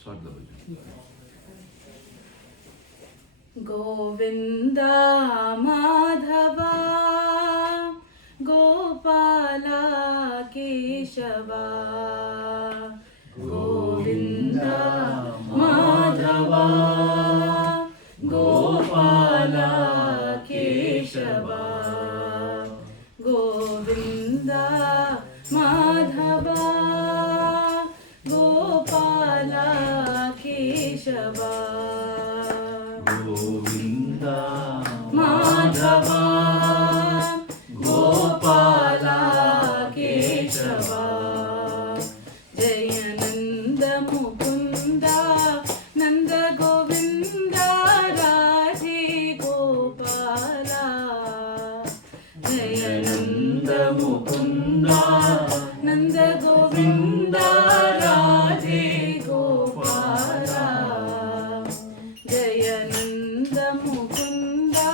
Start the bhajan. Govinda Madhava Gopala Keshava Govinda Madhava Gopala Keshava Govinda Madhava Gopala Keshava Govinda Madhava Gopala Keshava Jayananda Mukunda Nanda Govinda Radhe Gopala Jayananda Mukunda Nanda Govinda Radhe Gopala Jayananda Mukunda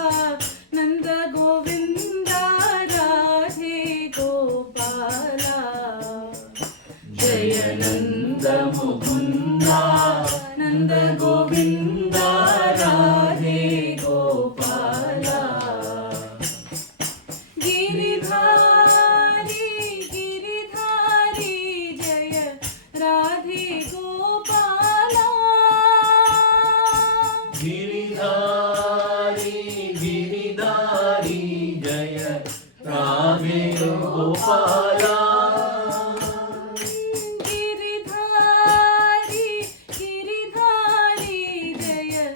Nanda Govinda Radhe Gopala Jayananda Mukunda Nanda Govinda Radhe Gopala Giridhari Giridhari Jaya Radhe Gopala Giridhari Giridhari Jaya Radhe Gopala Giridhari Giridhari Jaya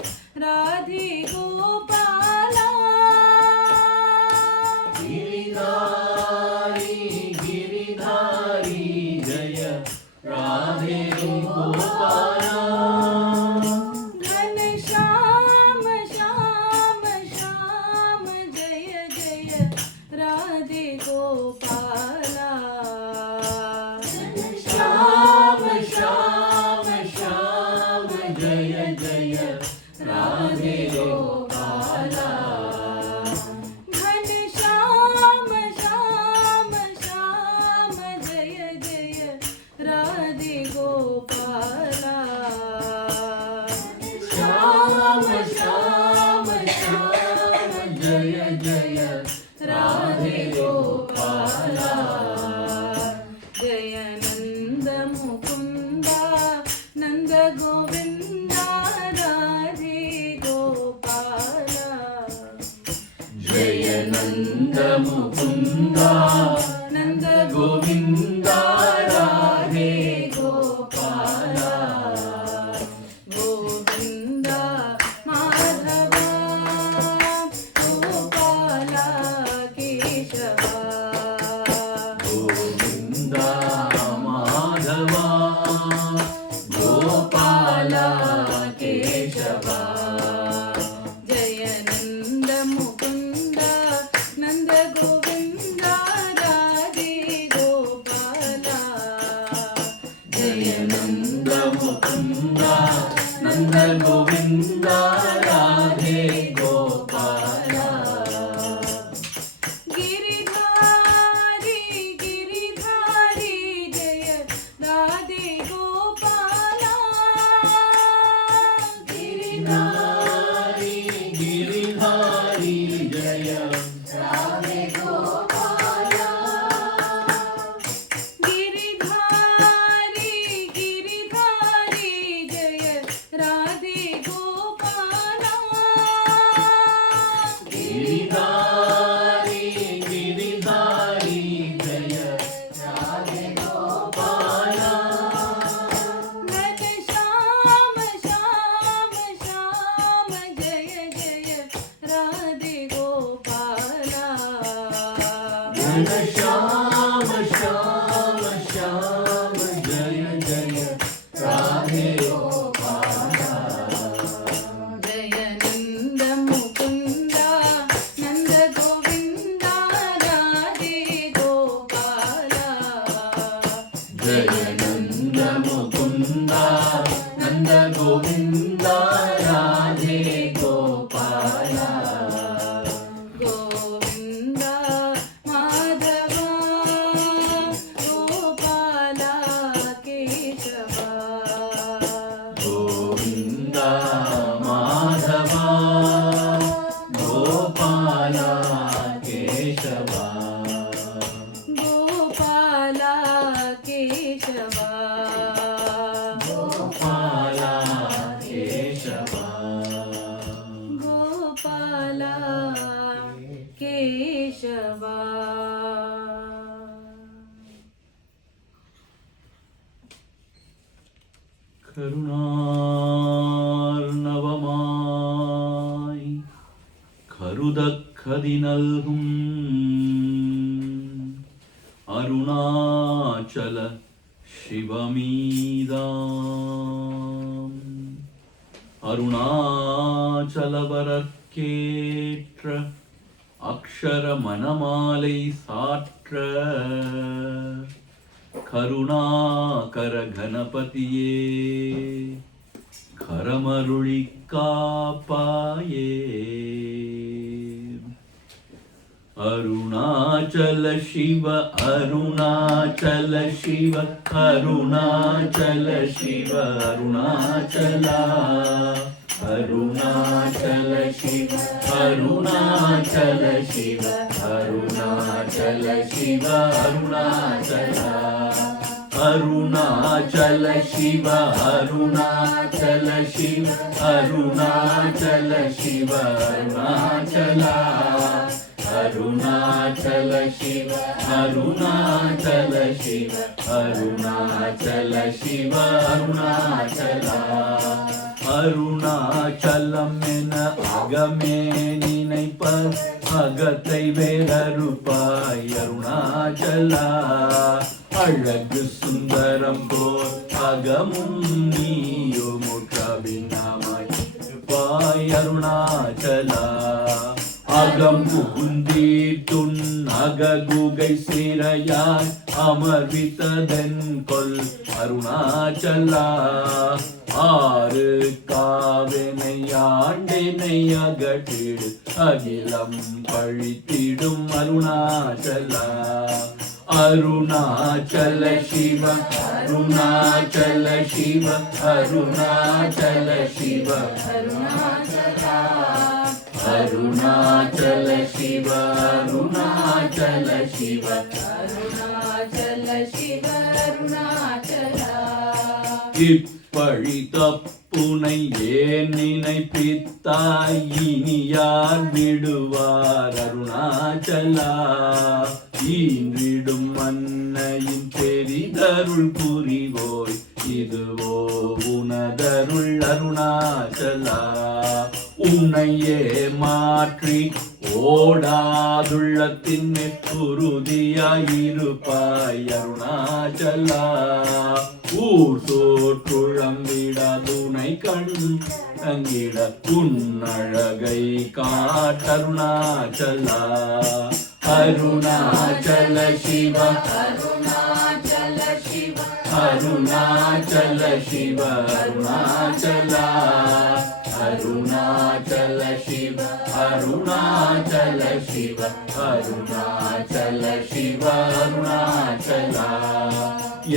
Radhe Gopala Giridhari Giridhari Jaya Radhe Gopala Ghan Shyam Shyam Shyam Jaya Jaya Radhe Gopala Shyam Shyam Shyam Jaya Jaya Radhe Gopala Ghan Shyam Shyam Shyam Jaya Jaya Radhe Gopala Shyam Shyam Shyam Jaya Jaya Radhe Gopala Jayananda Mukunda Nanda Govinda Radhe Gopala Jayananda Mukunda Nanda Govinda Radhe Gopala Govinda Madhava Gopala Keshava Govinda Madhava Gopala Keshava Jayananda Mukunda Nanda Govinda Radhe Gopala Jayananda Mukunda Nanda Govinda Radhe Gopala Giridhari Giridhari Jaya Radhe Gopala Giridhari Giridhari Jaya Radhe Gopala Giridhari Giridhari Jaya Radhe Gopala Giridhari Giridhari Jaya Radhe Gopala Ghan Shyam Shyam Shyam Jaya Jaya Radhe Gopala Ghan Shyam Shyam Shyam Jaya Jaya Radhe Gopala Jayananda Mukunda Nanda Govinda Radhe Gopala Jayananda Mukunda Nanda Govinda Radhe Gopala Govinda Madhava Gopala Keshava கருணார்ணவமாய் கருதக்கதி நல்கும் அருணாச்சல சிவமீதாம் அருணாச்சலவரற்கேற்ற அக்ஷர மணமாலை சாற்ற கருணாகர கணபதியே கரமருளி காப்பாயே. அருணாச்சல சிவ அருணாச்சல சிவ அருணாச்சல சிவ அருணாச்சலா அருணாச்சல சிவ அருணாச்சல சிவ அருணாச்சல சிவ அருணாச்சலா அருணாச்சல சிவ அருணாச்சல சிவ அருணாச்சல சிவ அருணாச்சலா அருணாச்சல சிவ அருணாச்சல சிவ அருணாச்சல சிவ அருணாச்சலா அருணாச்சலம் என அகமே நினைப்ப அகத்தை வேறறுப்பாய் அருணாச்சலா அழகு சுந்தரம் போல் அகமும் நீயோ முற்றபின்னாமாய் பாய் அருணாச்சலா அகம் புகுந்தீட்டுன் அககுகை சிறையாய் அமர்வித்ததென் கொல் அருணாச்சலா ஆறு காவினை ஆண்டினை அகற்றிடு அகிலம் பழித்திடும் அருணாச்சலா அருணாச்சல சிவ அருணாச்சல சிவ அருணாச்சல சிவ அருணாச்சலா அருணாச்சல சிவ அருணாச்சல சிவ அருணாச்சல சிவ அருணாச்சலா இப்பழி தப்புனை ஏன் நினைப்பித்தாய் இனி யார் விடுவார் அருணாச்சலா ஈன்றிடும் மன்னையின் பெரிதருள் புரிவோய் இதுவோ உனதருள் அருணாச்சலா உன்னையே மாற்றி ஓடாதுள்ளத்தின் உறுதியாயிருப்பாய் அருணாச்சலா ஊர் சோற்றுழம்பிட துணை கண் தங்கிட உன்னழகை காட்டருணாச்சலா அருணாச்சல சிவ அருணாச்சல சிவ அருணாச்சல சிவ அருணாச்சலா அருணாச்சல சிவ அருணாச்சல சிவ அருணாச்சல சிவ அருணாச்சலா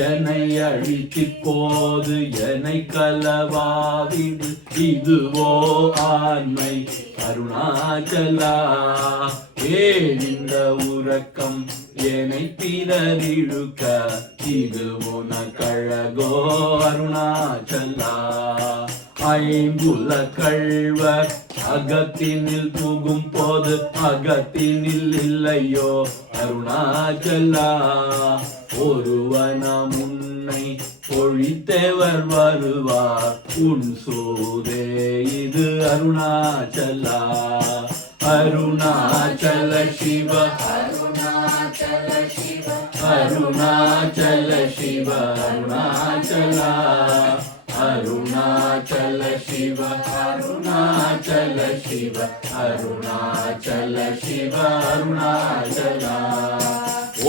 என்னை அழித்து போது என்னை கலவாவிடு இதுவோ ஆண்மை அருணாச்சலா ஏழிந்த உறக்கம் என்னை பிறரிழுக்க இது உனக்கழகோ அருணாச்சலா ஐம்புல கள்வர் அகத்தினில் புகும் போது அகத்தினில் இல்லையோ அருணாச்சலா ஒருவன முன்னை பொழித்தேவர் வருவார் உன் சோதே இது அருணாச்சலா அருணாச்சல சிவ அருணாச்சல சிவ அருணாச்சல சிவ அருணாச்சலா அருணாச்சல சிவ அருணாச்சல சிவ அருணாச்சல சிவ அருணாச்சலா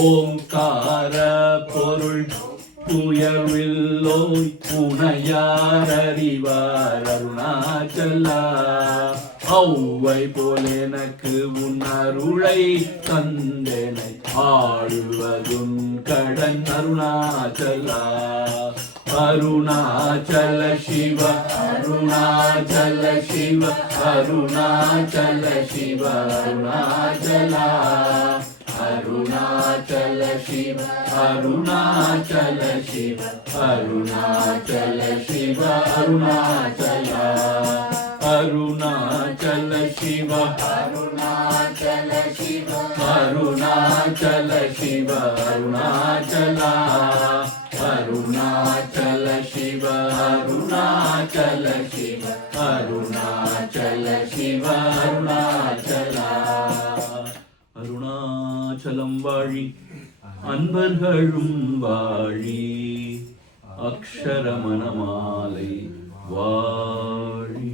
ஓம்கார பொருள் புயவில்லோய் புனையார் அறிவார் அருணாச்சலா ஔவை போல் எனக்கு உன் அருளை தந்தனை ஆழ்வதுன் கடன் அருணாச்சலா அருணாச்சல சிவ அருணாச்சல சிவ அருணாச்சல சிவ அருணாச்சலா அருணாச்சல சிவ அருணாச்சல சிவ அருணாச்சல சிவ அருணாச்சலா அருணாச்சல சிவ அருணாச்சல சிவ அருணாச்சல சிவ அருணாச்சலா அருணாச்சல சிவ அருணாச்சல சிவ அருணாச்சல சிவ அருணாச்சலா. அருணாச்சலம் வாழி அன்பர்களும் வாழி அக்ஷர மணமாலை வாழி.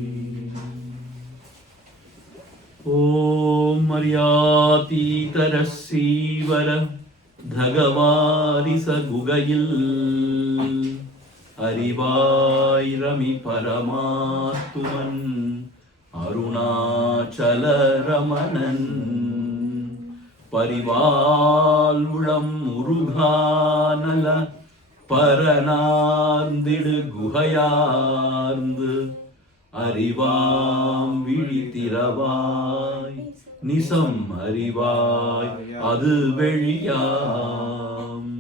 ஓம் மரியாதீதரசீவர தகவாரிச குகையில் அறிவாயிரமி பரமாத்துமன் அருணாச்சல ரமணன் பரிவால் உளம் முருகானல பரனார்ந்திடு குகையார்ந்து அறிவாம் விழித்திரவாய் நிசம் அறிவாய் அது வெளியாம்.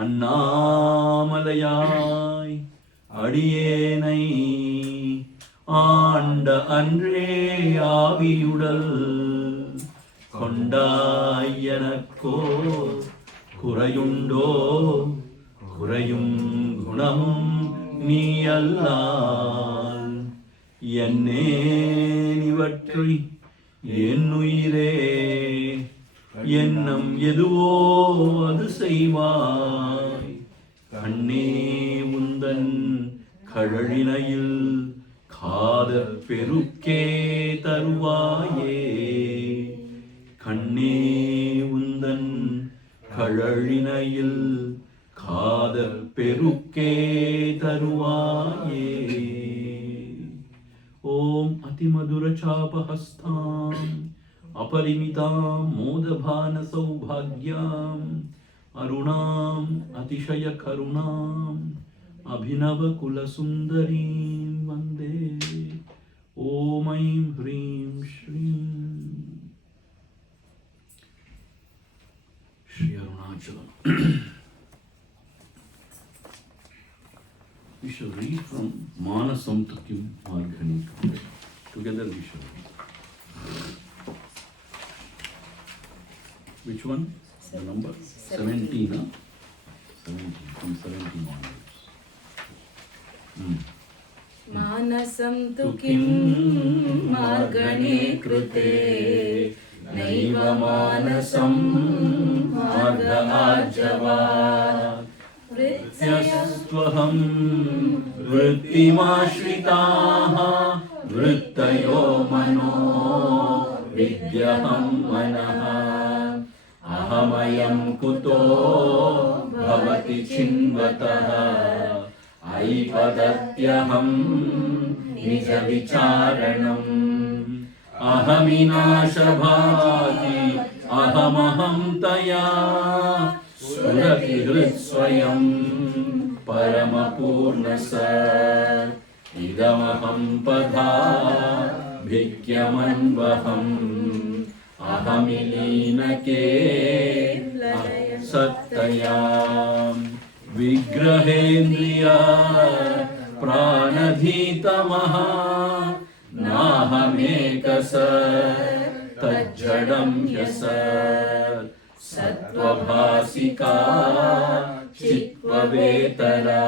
அண்ணாமலையாய் அடியேனை ஆண்ட அன்றே ஆவியுடல் கொண்டாய் எனக்கோ குறையுண்டோ குறையும் குணமும் நீ அல்லால் என்னே இவற்றை என்னுயிரே எண்ணம் எதுவோ அது செய்வாய். கண்ணே உந்தன் கழலினையில் காதற் பெருக்கே தருவாயே. கண்ணே உந்தன் கழலினையில் காதற் பெருக்கே தருவாயே. ஓம் அதிமதுர சாபஹஸ்தாம் அபரிமிதாம் மோதபான சௌபாக்யாம் அருணாம் அதிசய கருணாம் அபிநவ குலசுந்தரீம் வந்தே. ஓம் ஐம் ஹ்ரீம் ஸ்ரீம் Sri Arunachalam. We shall read from Manasam Tukim Margani. Together we shall read. Which one? The number? 17, huh? 17, from 17 onwards. मानसं तु किं मार्गणे कृते नैव मानसं मार्ग आर्जवात् वृत्त्यस्त्वहं वृत्तिमाश्रिताः वृत्तयो मनो विद्यहं मनः अहमयं कुतो भवति चिन्वतः ऐपदत्यहं निजविचारणम् अहमिनाशभाति अहमहं तया सुरतिहृत्स्वयं परमपूर्णस इदमहं पदा भिक्यमन्वहम् अहमिलीनके सत्तयां विग्रहेन्द्रिय प्राणधीतमः नाहमेकस तज्जडं यस सत्त्वभासिका चित्त्ववेतरा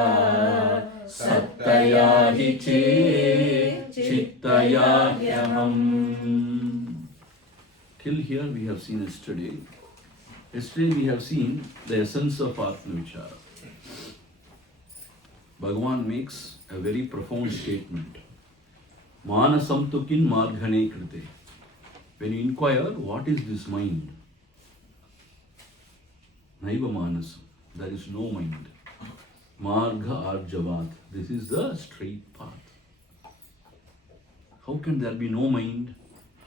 सत्तया हि चित्तया ह्यहम्. Till here we have seen yesterday. Yesterday we have seen the essence of Atma Vichara. Bhagavan makes a very profound statement. Manasam tukin marghane krite. When you inquire, what is this mind? Naiva manasam. There is no mind. Marga arjavat. This is the straight path. How can there be no mind?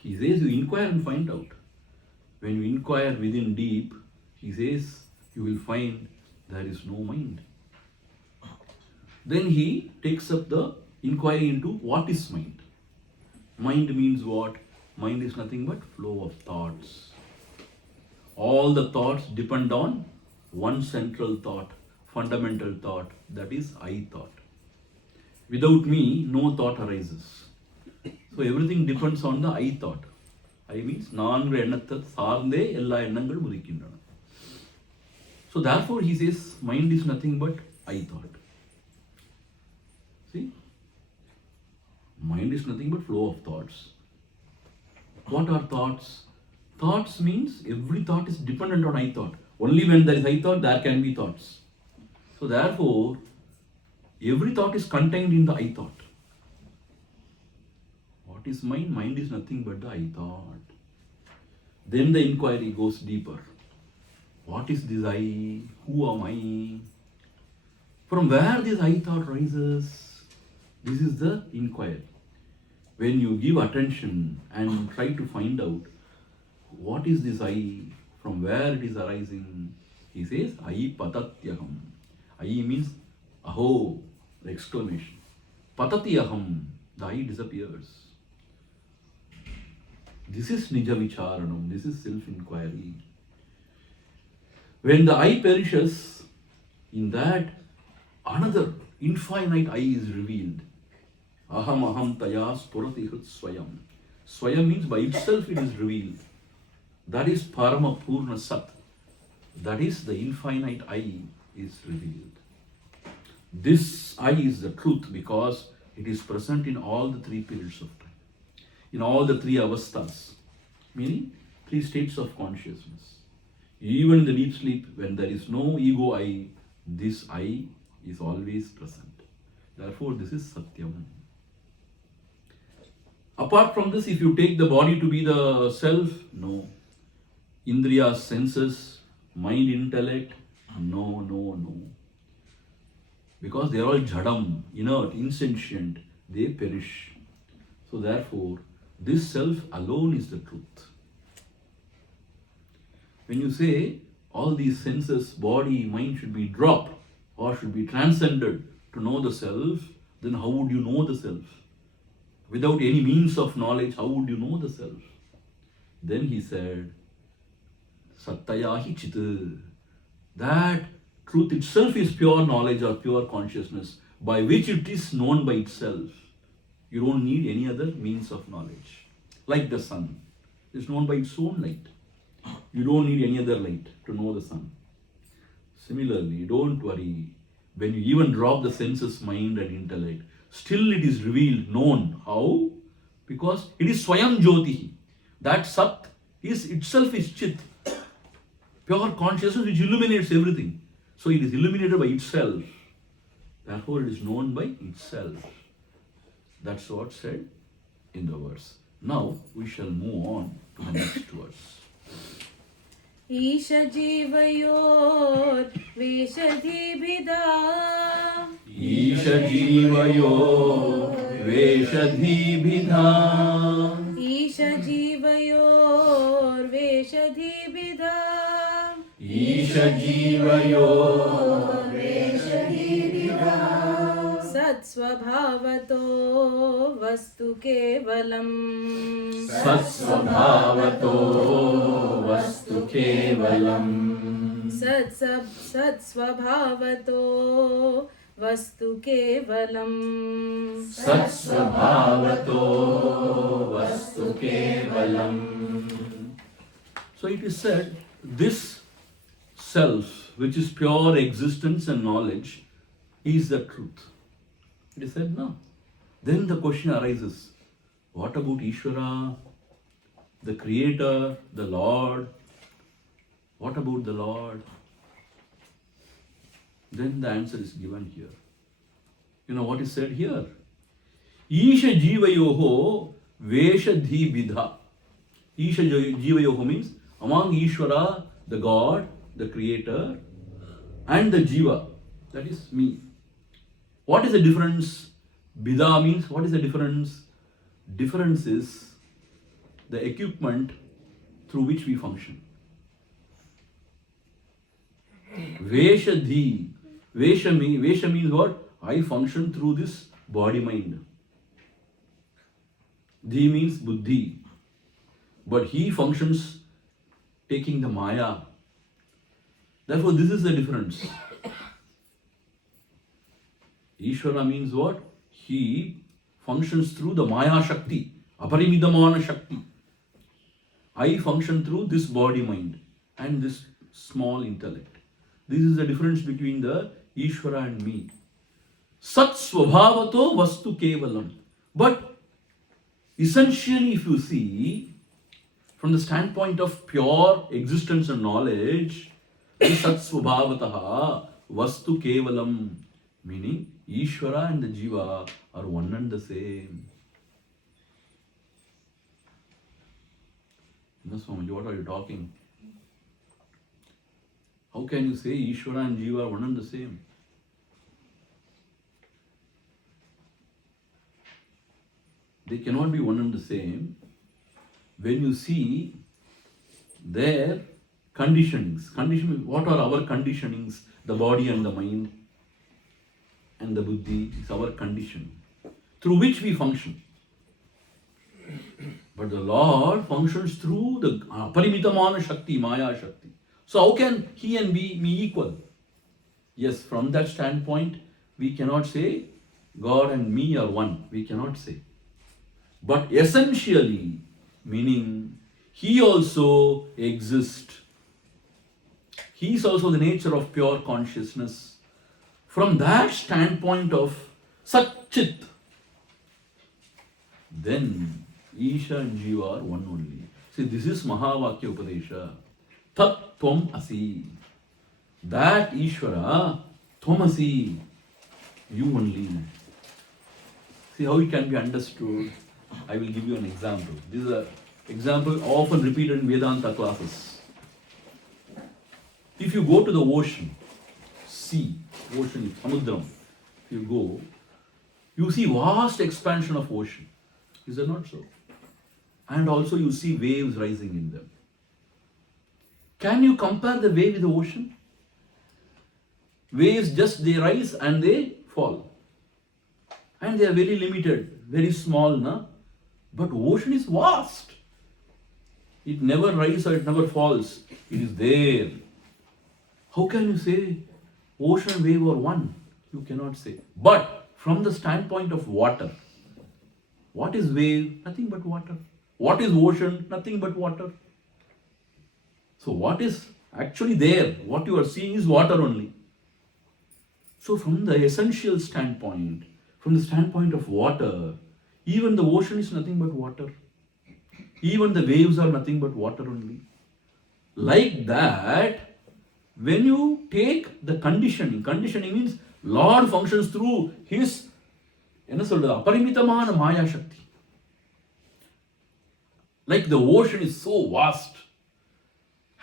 He says you inquire and find out. When you inquire within deep, he says you will find there is no mind. Then he takes up the inquiry into what is mind. Mind means what? Mind is nothing but flow of thoughts. All the thoughts depend on one central thought, fundamental thought, that is I thought. Without me, no thought arises. So everything depends on the I thought. I means நான்கு எண்ணத்தை சார்ந்தே எல்லா எண்ணங்களும் உதிக்கின்றன. So therefore he says mind is nothing but I thought. See? Mind is nothing but flow of thoughts. What are thoughts? Thoughts means every thought is dependent on I thought. Only when there is I thought, there can be thoughts. So therefore, every thought is contained in the I thought. What is mind? Mind is nothing but the I thought. Then the inquiry goes deeper. What is this I? Who am I? From where this I thought rises? This is the inquiry. When you give attention and try to find out what is this I, from where it is arising, he says, I patatyaham. I means aho, the exclamation. Patatyaham, the I disappears. This is nija vicharanam, this is self-inquiry. When the I perishes, in that another infinite I is revealed. Aham aham taya spurati hrit swayam. Swayam means by itself it is revealed. That is parama purna sat. That is the infinite I is revealed. This I is the truth because it is present in all the three periods of time. In all the three avasthas. Meaning three states of consciousness. Even in the deep sleep, when there is no ego I, this I is always present. Therefore, this is Satyam. Apart from this, if you take the body to be the self, no. Indriya, senses, mind, intellect, no. Because they are all jadam, inert, insentient, they perish. So therefore, this self alone is the truth. When you say all these senses, body, mind should be dropped or should be transcended to know the self, then how would you know the self? Without any means of knowledge, how would you know the self? Then he said, Sattayahi chit. That truth itself is pure knowledge or pure consciousness by which it is known by itself. You don't need any other means of knowledge. Like the sun is known by its own light. You don't need any other light to know the sun. Similarly, don't worry. When you even drop the senses, mind and intellect, still it is revealed, known. How? Because it is Swayam Jyotihi. That Sat is itself is Chit. Pure consciousness which illuminates everything. So it is illuminated by itself. Therefore it is known by itself. That's what said in the verse. Now we shall move on to the next verse. ईश जीवयोर वेशधिभिदा ईश जीवयो वेशधिभिधा ईश जीवयोर वेशधिभिदा ईश जीवयो सत्स्वभावतो वस्तु केवलम् सत्स्वभावतो वस्तु केवलम् सत्स्वभावतो वस्तु केवलम् सत्स्वभावतो वस्तु केवलम्. So it is said, this self, which is pure existence and knowledge, is the truth. It is said, no. Then the question arises, what about Ishvara, the Creator, the Lord? What about the Lord? Then the answer is given here. You know what is said here? Isha Jivayoho Veshadhi Vidha. Isha Jivayoho means among Ishvara, the God, the Creator, and the Jiva, that is me. What is the difference? Bidha means, what is the difference? Difference is the equipment through which we function. Veshadhi. Vesha means what? I function through this body mind. Dhi means buddhi. But he functions taking the maya. Therefore, this is the difference. Ishvara means what? He functions through the Maya Shakti, Aparimidamana Shakti. I function through this body mind and this small intellect. This is the difference between the Ishvara and me. Sat Swabhavato Vastu Kevalam. But essentially, if you see, from the standpoint of pure existence and knowledge, Sat Swabhavataha Vastu Kevalam, meaning Ishvara and the Jiva are one and the same. No, Swamiji, what are you talking? How can you say Ishvara and Jiva are one and the same? They cannot be one and the same when you see their conditionings. What are our conditionings? The body and the mind and the buddhi is our condition through which we function. But the Lord functions through the Parimitamana Shakti, Maya Shakti. So how can he and me equal? Yes, from that standpoint, we cannot say God and me are one. We cannot say. But essentially, meaning he also exists. He is also the nature of pure consciousness. From that standpoint of Satchit, then Isha and Jiva are one only. See, this is Mahavakya Upadesha. Tat Tvam Asi. That Ishvara, Tvam Asi, you only. See how it can be understood. I will give you an example. This is an example often repeated in Vedanta classes. If you go to the ocean, sea, ocean, Samudram, if you go, you see vast expansion of ocean. Is that not so? And also you see waves rising in them. Can you compare the wave with the ocean? Waves just they rise and they fall. And they are very limited, very small, na? But ocean is vast. It never rises or it never falls. It is there. How can you say ocean and wave are one? You cannot say. But from the standpoint of water, what is wave? Nothing but water. What is ocean? Nothing but water. So what is actually there? What you are seeing is water only. So from the essential standpoint, from the standpoint of water, even the ocean is nothing but water. Even the waves are nothing but water only. Like that, when you take the conditioning means Lord functions through his Aparimitamana Maya Shakti. Like the ocean is so vast.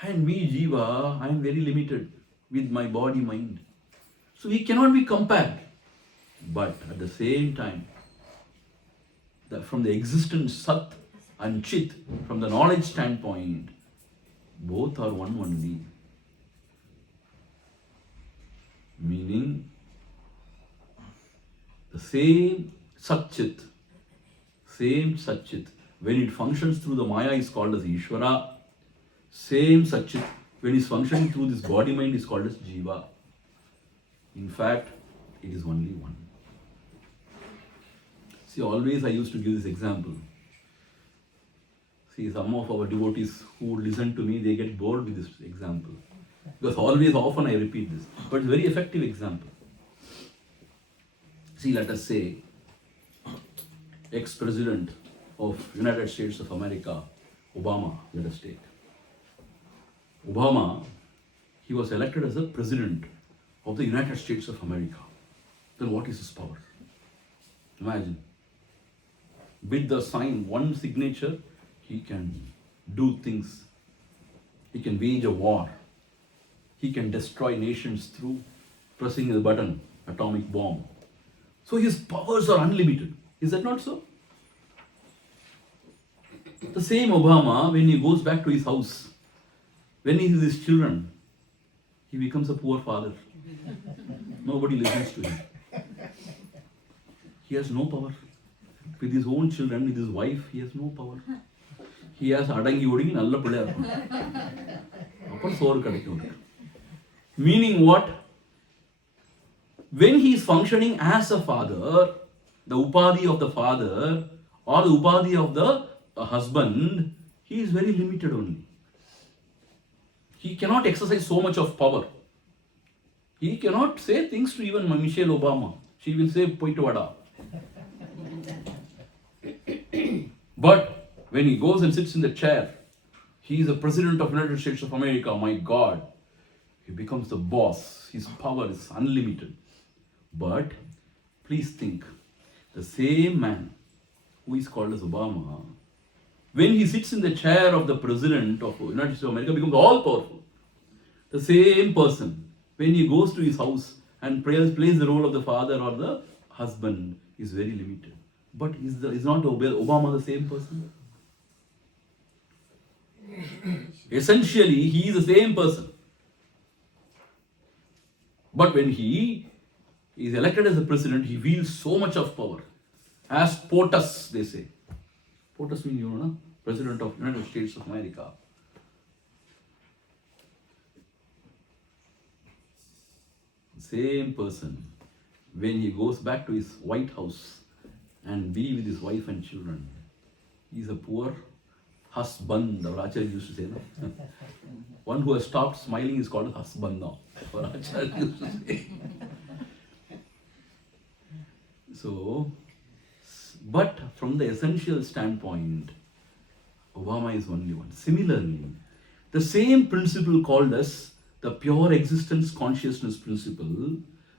And me, Jiva, I am very limited with my body, mind. So we cannot be compared. But at the same time, from the existence Sat and Chit, from the knowledge standpoint, both are one only. Meaning, the same Satchit, when it functions through the Maya is called as Ishvara. Same Satchit, when it is functioning through this body mind is called as Jiva. In fact, it is only one. See, always I used to give this example. See, some of our devotees who listen to me, they get bored with this example. Because often I repeat this. But it's a very effective example. See, let us say, ex-president of United States of America, Obama, let us take. Obama, he was elected as the president of the United States of America. Then what is his power? Imagine. With the sign, one signature, he can do things. He can wage a war. He can destroy nations through pressing the button, atomic bomb. So his powers are unlimited. Is that not so? The same Obama, when he goes back to his house, when he is his children, he becomes a poor father. Nobody listens to him. He has no power. With his own children, with his wife, he has no power. He has adangi odingi nalla pilla iruppan. Appo soru kadaikum. Meaning what? When he is functioning as a father, the upadhi of the father or the upadhi of the husband, he is very limited only. He cannot exercise so much of power. He cannot say things to even Michelle Obama. She will say, Poitu vada. But when he goes and sits in the chair, he is the President of the United States of America, my God. He becomes the boss. His power is unlimited. But please think, the same man who is called as Obama, when he sits in the chair of the President of the United States of America, becomes all powerful. The same person, when he goes to his house and plays the role of the father or the husband, is very limited. But is not Obama the same person? Essentially, he is the same person. But when he is elected as the president, he wields so much of power. As POTUS, they say. POTUS means, no? President of the United States of America. Same person, when he goes back to his White House and be with his wife and children, he is a poor husband, our Acharya used to say. No? One who has stopped smiling is called a husband now. Our Acharya used to say. So, but from the essential standpoint, Obama is only one. Similarly, the same principle called as the pure existence consciousness principle,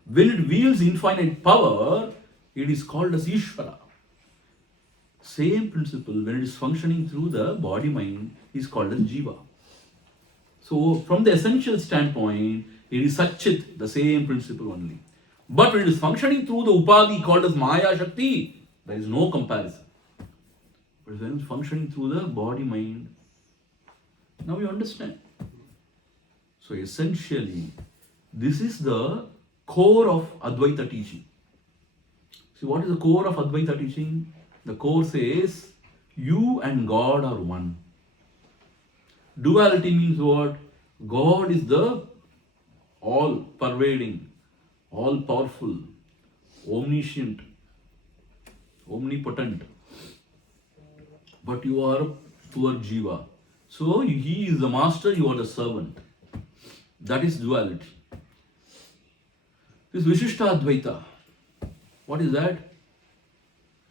when it wields infinite power, it is called as Ishvara. Same principle, when it is functioning through the body mind, is called as Jiva. So, from the essential standpoint, it is Satchit, the same principle only. But when it is functioning through the Upadhi called as Maya Shakti, there is no comparison. But when it is functioning through the body mind, now you understand. So essentially, this is the core of Advaita teaching. See, what is the core of Advaita teaching? The core says, you and God are one. Duality means what? God is the all-pervading, all-powerful, omniscient, omnipotent. But you are poor Jiva. So he is the master, you are the servant. That is duality. This Vishishta Advaita, what is that?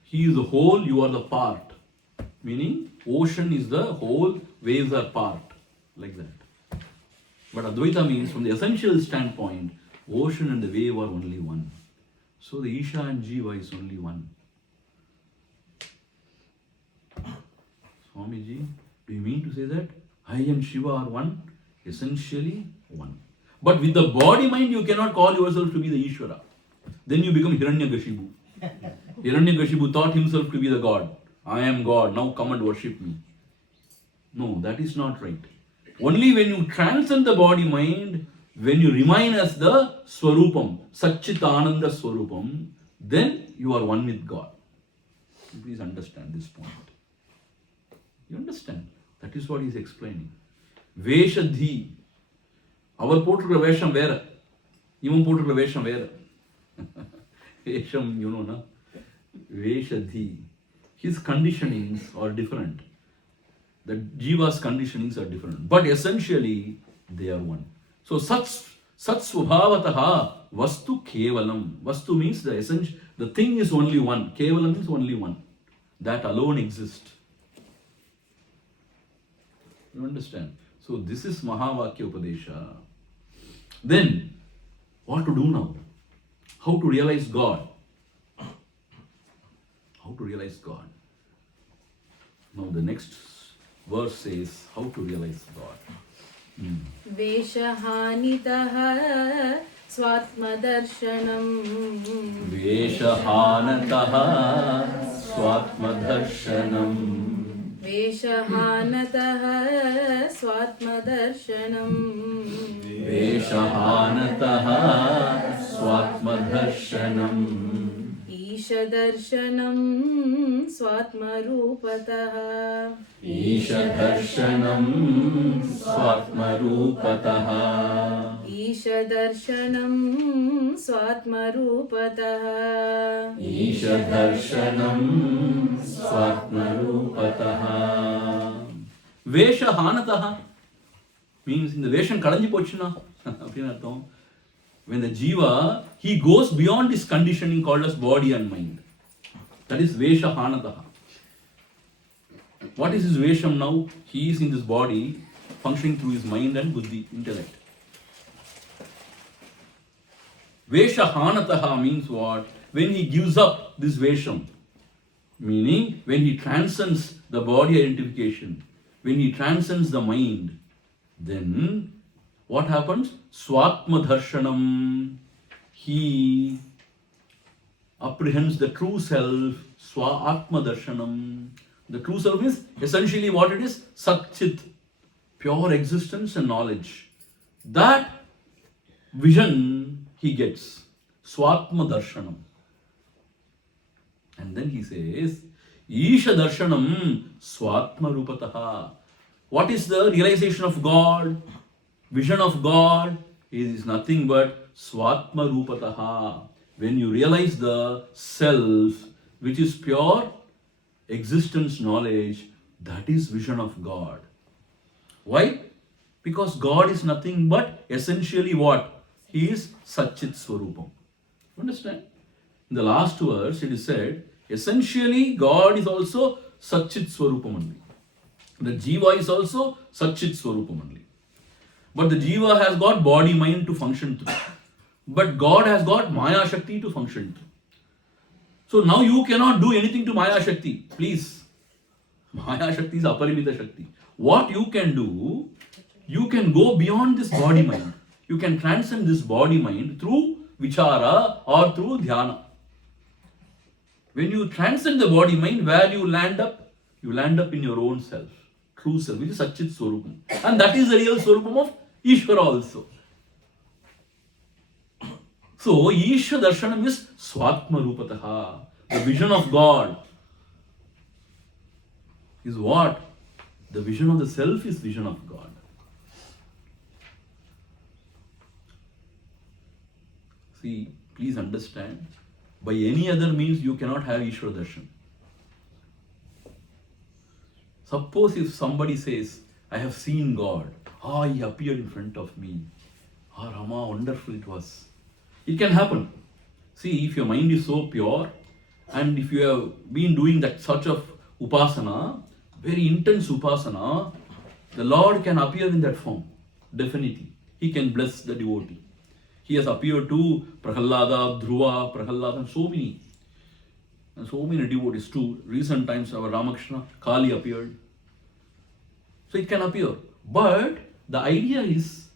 He is the whole, you are the part. Meaning, ocean is the whole, waves are part. Like that. But Advaita means, from the essential standpoint, ocean and the wave are only one. So the Isha and Jiva is only one. Swamiji, do you mean to say that I and Shiva are one? Essentially one. But with the body mind, you cannot call yourself to be the Ishvara. Then you become Hiranyakashipu. Hiranyakashipu thought himself to be the God. I am God, now come and worship me. No, that is not right. Only when you transcend the body mind, when you remain as the Swarupam, Satchitananda Swarupam, then you are one with God. Please understand this point. You understand? That is what he is explaining. Veshadhi. Our போட்டிருக்கிற வேஷம் வேற. இவன் போட்டிருக்கிற வேஷம் வேற. வேஷம், you know, na? Veshadhi. His conditionings are different. The Jiva's conditionings are different. But essentially, they are one. So, Sat Svabhavataha Vastu Kevalam. Vastu means the essence, the thing is only one. Kevalam means only one. That alone exists. You understand? So this is Mahavakya Upadesha. Then, what to do now? How to realize God? How to realize God? Now the next verse says, how to realize God. Veshahanitaha Swatmadarshanam. Veshahanataha Swatmadarshanam. Veshahanataha Swatmadarshanam. Veshahanataha Swatmadarshanam. Ishadarshanam Swatmarupataha. Ishadarshanam Swatmarupataha. Ishadarshanam Swatmarupataha. Ishadarshanam Swatmarupataha. Veshahanataha means in the Veshan kalanji pochuna. when the jiva, he goes beyond this conditioning called as body and mind. That is Vesha Hanataha. What is his Vesham now? He is in this body, functioning through his mind and buddhi, intellect. Vesha Hanataha means what? When he gives up this Vesham, meaning when he transcends the body identification, when he transcends the mind, then what happens? Swatma Darshanam. He apprehends the true self. Swatma Darshanam. The true self is essentially what it is? Satchit. Pure existence and knowledge. That vision he gets. Swatma Darshanam. And then he says, Isha Darshanam Swatma Rupataha. What is the realization of God? Vision of God is nothing but Swatma Rupataha. When you realize the self, which is pure existence knowledge, that is vision of God. Why? Because God is nothing but essentially what? He is Satchit Swarupam. Understand? In the last verse it is said, essentially God is also Satchit Swarupam only. The Jiva is also Satchit Swarupam only. But the Jiva has got body, mind to function through. But God has got Maya Shakti to function through. So now you cannot do anything to Maya Shakti. Please. Maya Shakti is Aparimita Shakti. What you can do, you can go beyond this body mind. You can transcend this body mind through Vichara or through Dhyana. When you transcend the body mind, where you land up? You land up in your own self. True self, which is Satchit Swarupam. And that is the real Swarupam of Ishvara also. So, Isha Darshanam is Swatma Rupataha. The vision of God is what? The vision of the self is vision of God. See, please understand, by any other means you cannot have Ishvara Darshan. Suppose if somebody says, I have seen God. He appeared in front of me. Rama, wonderful it was. It can happen. See, if your mind is so pure and if you have been doing that sort of upasana, very intense upasana, the Lord can appear in that form. Definitely. He can bless the devotee. He has appeared to Prahallada, Dhruva, Prahalada, and so many devotees too. Recent times our Ramakrishna, Kali appeared. So it can appear. But the idea is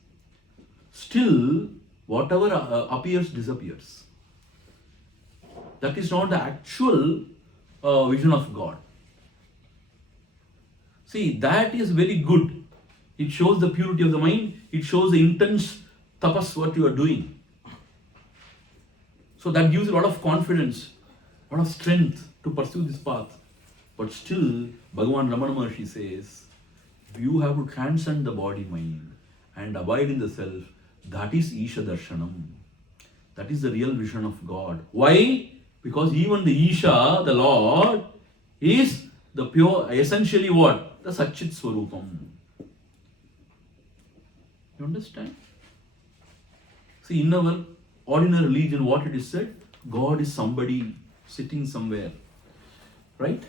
still whatever appears disappears. That is not the actual vision of God. See, that is very good. It shows the purity of the mind. It shows the intense tapas what you are doing. So that gives a lot of confidence, a lot of strength to pursue this path. But still, Bhagavan Ramana Maharshi says, you have to transcend the body mind and abide in the self. That is Isha Darshanam. That is the real vision of God. Why? Because even the Isha, the Lord, is the pure, essentially what? The Satchit Swarupam. You understand? See, in our ordinary religion, what it is said? God is somebody sitting somewhere, right?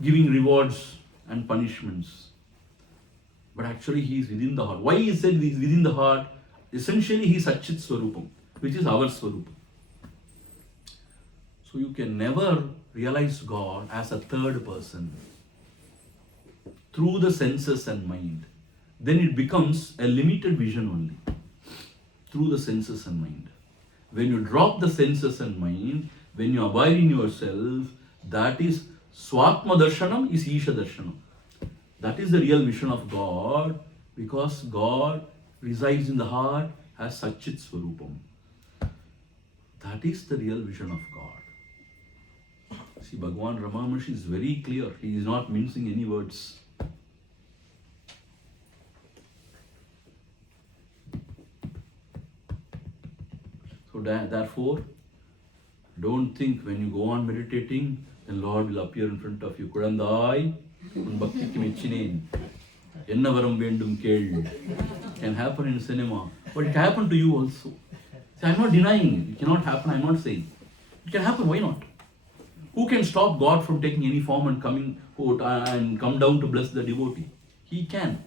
Giving rewards and punishments. But actually he is within the heart. Why is said he is within the heart? Essentially he is Satchit Swarupam, which is our Swarupam. So you can never realize God as a third person through the senses and mind. Then it becomes a limited vision only through the senses and mind. When you drop the senses and mind, when you abide in yourself, that is Swatma Darshanam is Isha Darshanam. That is the real vision of God, because God resides in the heart as Satchit Swarupam. That is the real vision of God. See, Bhagavan Ramana Maharshi is very clear. He is not mincing any words. So therefore, don't think when you go on meditating, the Lord will appear in front of you. Kudandai, un bhakti mechinen, enna varam vendum kel. Can happen in cinema, but it happened to you also. See, I'm not denying it. It cannot happen, I'm not saying. It can happen, why not? Who can stop God from taking any form and coming out and come down to bless the devotee? He can.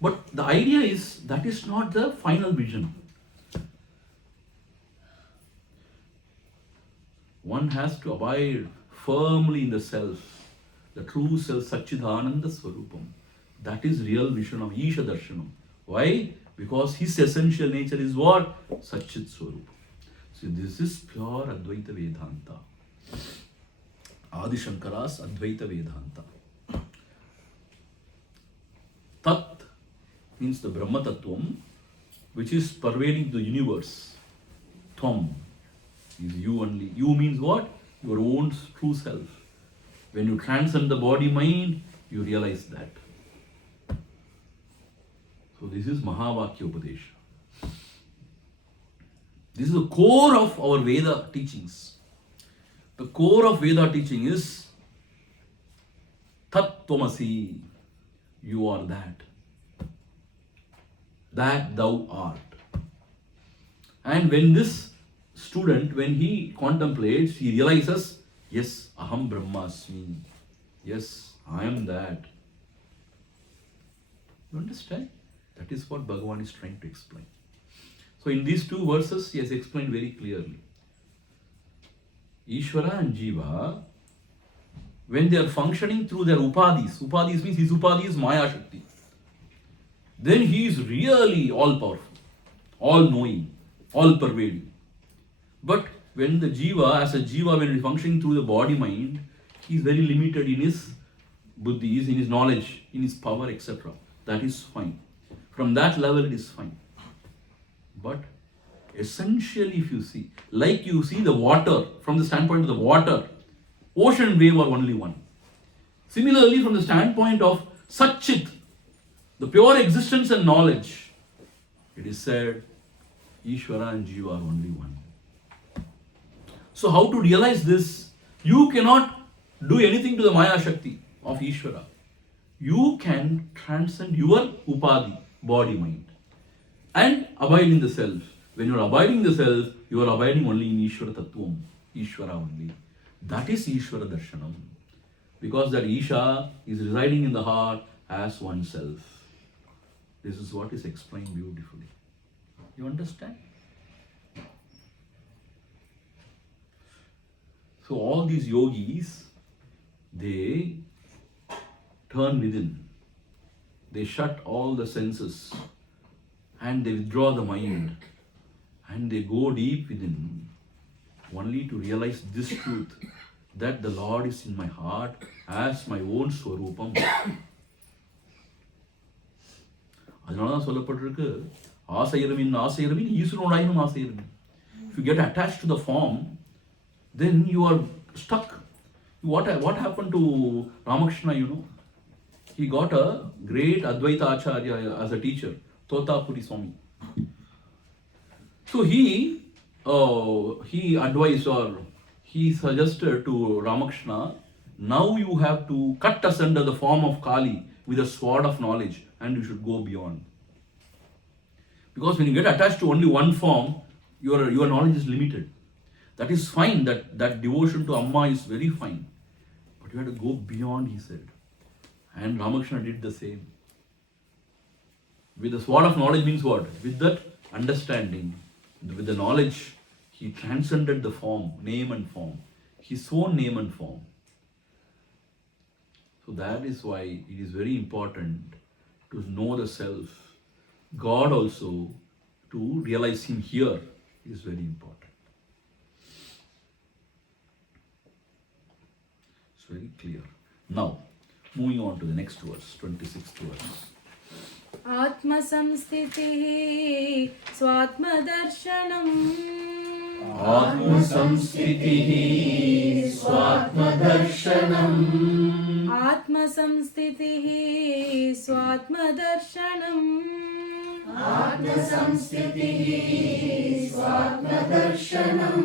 But the idea is that is not the final vision. One has to abide firmly in the self, the true self, Satchidananda Swarupam. That is real vision of Isha Darshanam. Why? Because his essential nature is what? Satchit Swarupam. So this is pure Advaita Vedanta. Adi Shankara's Advaita Vedanta. Tat means the Brahma Tattvam, which is pervading the universe. Tvam is you only. You means what? Your own true self. When you transcend the body-mind, you realize that. So this is Mahavakya Upadesha. This is the core of our Veda teachings. The core of Veda teaching is Tat Tvamasi. You are that. That thou art. And when this student, when he contemplates, he realizes, yes, Aham Brahmasmi. Yes, I am that. You understand? That is what Bhagavan is trying to explain. So in these two verses, he has explained very clearly. Ishvara and Jiva, when they are functioning through their upadis, upadis means his upadi is Maya Shakti, then he is really all powerful, all knowing, all pervading. But when the Jiva, as a Jiva, when he is functioning through the body mind, he is very limited in his buddhi, in his knowledge, in his power, etc. That is fine. From that level, it is fine. But essentially, if you see, like you see the water, from the standpoint of the water, ocean wave are only one. Similarly, from the standpoint of Satchit, the pure existence and knowledge, it is said, Ishvara and Jiva are only one. So how to realize this? You cannot do anything to the Maya Shakti of Ishvara. You can transcend your Upadi, body, mind, and abide in the self. When you are abiding in the self, you are abiding only in Ishvara Tattvam, Ishvara only. That is Ishvara Darshanam. Because that Isha is residing in the heart as oneself. This is what is explained beautifully. You understand? So all these yogis, they turn within. They shut all the senses and they withdraw the mind and they go deep within only to realize this truth, that the Lord is in my heart as my own Swarupam. அதனாலதான் சொல்லப்பட்டிருக்கு ஆசையரமின் ஆசையரமின் ஈஸ்வரனுடையும் ஆசையரமின். If you get attached to the form, then you are stuck. What happened to Ramakrishna, you know? He got a great Advaita Acharya as a teacher, Totapuri Swami. So he advised, or he suggested to Ramakrishna, now you have to cut asunder the form of Kali with a sword of knowledge and you should go beyond. Because when you get attached to only one form, your knowledge is limited. That is fine, that devotion to Amma is very fine. But you have to go beyond, he said. And Ramakrishna did the same. With the sword of knowledge means what? With that understanding, with the knowledge, he transcended the form, name and form, his own name and form. So that is why it is very important to know the self. God also, to realize him here, is very important. It's very clear. Now, moving on to the next verse, 26th verse. Atma samstitihi swatmadarshanam. Atma samstitihi swatmadarshanam. Atma samstitihi swatmadarshanam. Atma samstitihi swatmadarshanam.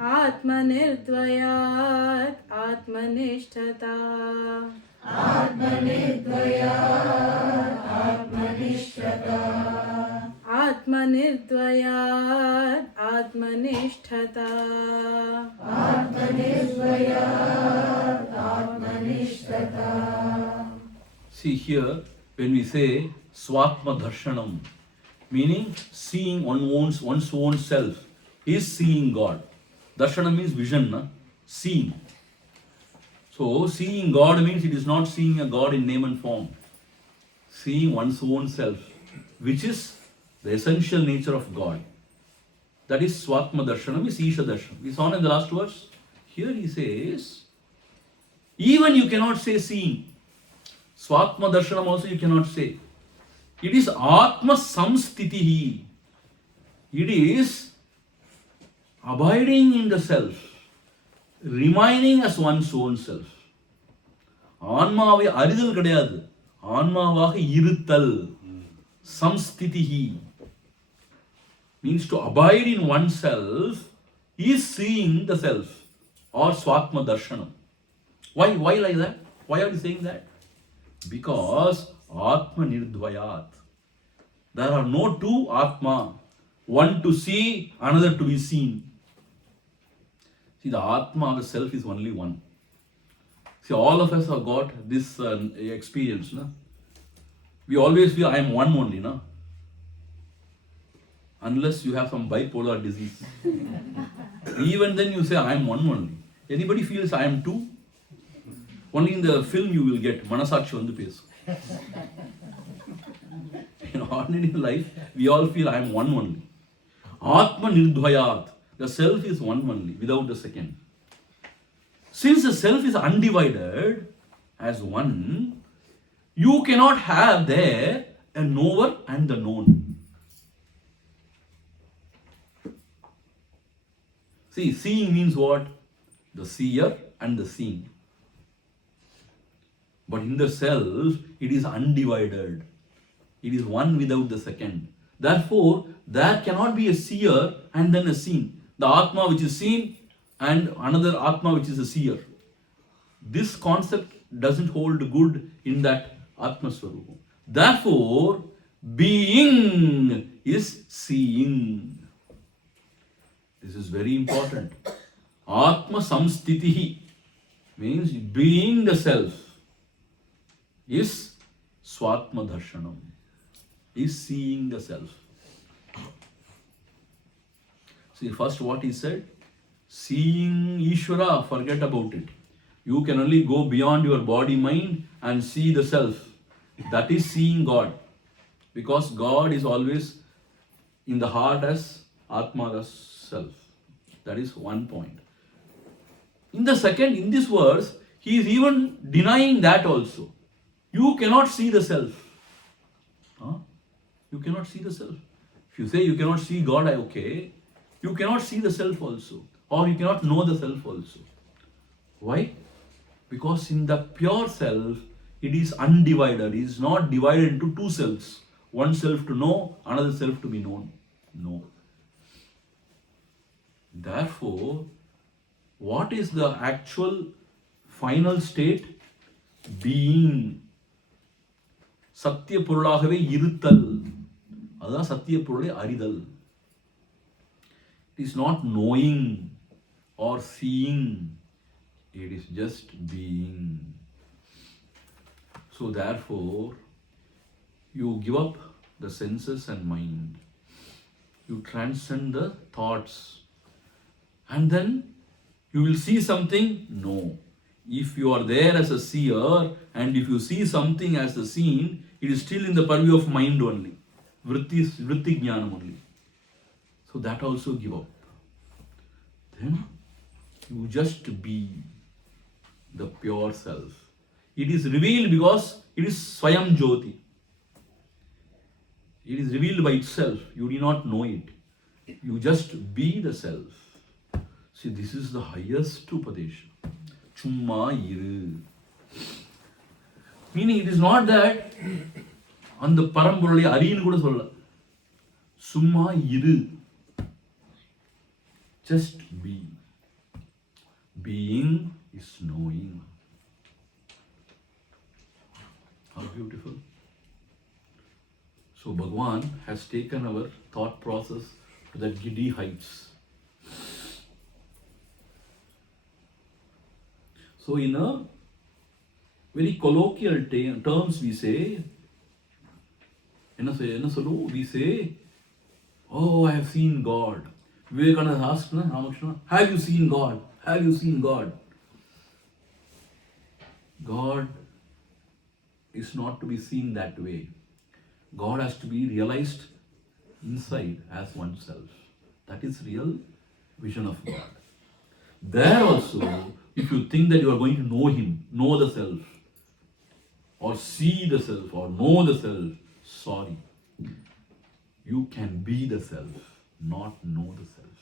Atma nirdvayat atmanishtata. Atma nirdvayat atmanishtata. आत्मनिर्द्वयात् आत्मनिष्ठता आत्मनिर्भयात् आत्मनिष्ठता. See here, when we say Swatma Darshanam, meaning seeing one's own self, is seeing God. Darshana means vision, na? Seeing. So, seeing God means it is not seeing a God in name and form. Seeing one's own self, which is the essential nature of God. That is Swatma Darshanam, is Isha Darshanam. We saw in the last verse. Here he says, even you cannot say seeing. Swatma Darshanam also you cannot say. It is Atma Samstitihi. It is abiding in the self, remaining as one's own self. ஆன்மாவை அறிதல் கிடையாது, ஆன்மாவாக இருத்தல். Samstitihi means to abide in oneself is seeing the self, or Swatma Darshanam. Why like that? Why are you saying that? Because Atma Nirdvayat. There are no two Atma, one to see, another to be seen. See, the Atma, the self, is only one. See, all of us have got this experience. No? We always feel I am one only. No? Unless you have some bipolar disease. Even then you say I am one only. Anybody feels I am two? Only in the film you will get Manasakshi vandu pesu. In ordinary life, we all feel I am one only. Atma Nirdvayat. The self is one only, without the second. Since the self is undivided as one, you cannot have there a knower and the known. See, seeing means what? The seer and the seen. But in the self, it is undivided. It is one without the second. Therefore, there cannot be a seer and then a seen. The Atma which is seen and another Atma which is a seer. This concept doesn't hold good in that Atma Swarupam. Therefore, being is seeing. This is very important. Atma Samstitihi means being the self is Swatma Darshanam, is seeing the self. See, first what he said, seeing Ishvara, forget about it. You can only go beyond your body, mind and see the self. That is seeing God. Because God is always in the heart as Atma, as self. That is one point. In the second, in this verse, he is even denying that also. You cannot see the self. Huh? You cannot see the self. If you say you cannot see God, okay. You cannot see the self also. Or you cannot know the self also. Why? Because in the pure self, it is undivided. It is not divided into two selves. One self to know, another self to be known. No. Therefore, what is the actual final state? Being. Satya Purulagave iruttal. Adha Satya Purule aridal. It is not knowing or seeing. It is just being. So therefore, you give up the senses and mind. You transcend the thoughts. And then you will see something? No. If you are there as a seer and if you see something as the seen, it is still in the purview of mind only. Vritti jnanam only. So that also give up. Then you just be the pure self. It is revealed because it is Swayam Jyoti. It is revealed by itself. You do not know it. You just be the self. See, this is the highest Upadesha. Chumma iru. Meaning it is not that on the Paramburali Aril kuda solla. Summa iru. Just be. Being is knowing. How beautiful. So So Bhagwan has taken our thought process to the giddy heights. So in a very colloquial terms we say, we say, oh, I have seen God. Vivekananda asked Ramakrishna, have you seen God? Have you seen God? God is not to be seen that way. God has to be realized inside as oneself. That is real vision of God. There also, if you think that you are going to know Him, know the self, or see the self, or know the self, sorry. You can be the self, not know the self.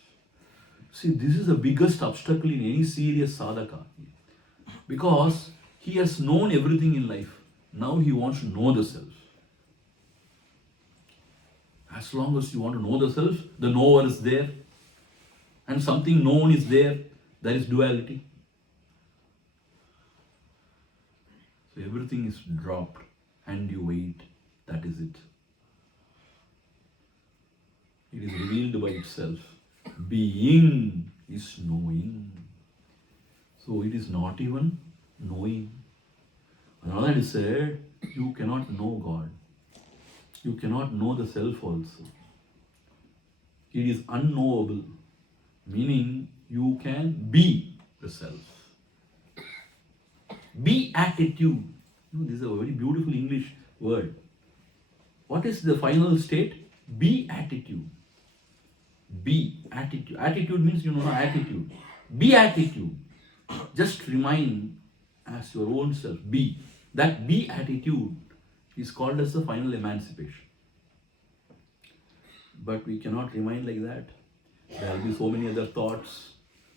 See, this is the biggest obstacle in any serious sadhaka. Because he has known everything in life. Now he wants to know the self. As long as you want to know the self, the knower is there. And something known is there. There is duality. So everything is dropped and you wait. That is it. It is revealed by itself. Being is knowing. So it is not even knowing. Another is said, you cannot know God. You cannot know the self also. It is unknowable. Meaning you can be the self. Be attitude. This is a very beautiful English word. What is the final state? Be attitude. Be attitude. Attitude means attitude. Be attitude. Just remain as your own self. Be. That be attitude is called as the final emancipation. But we cannot remain like that. There will be so many other thoughts.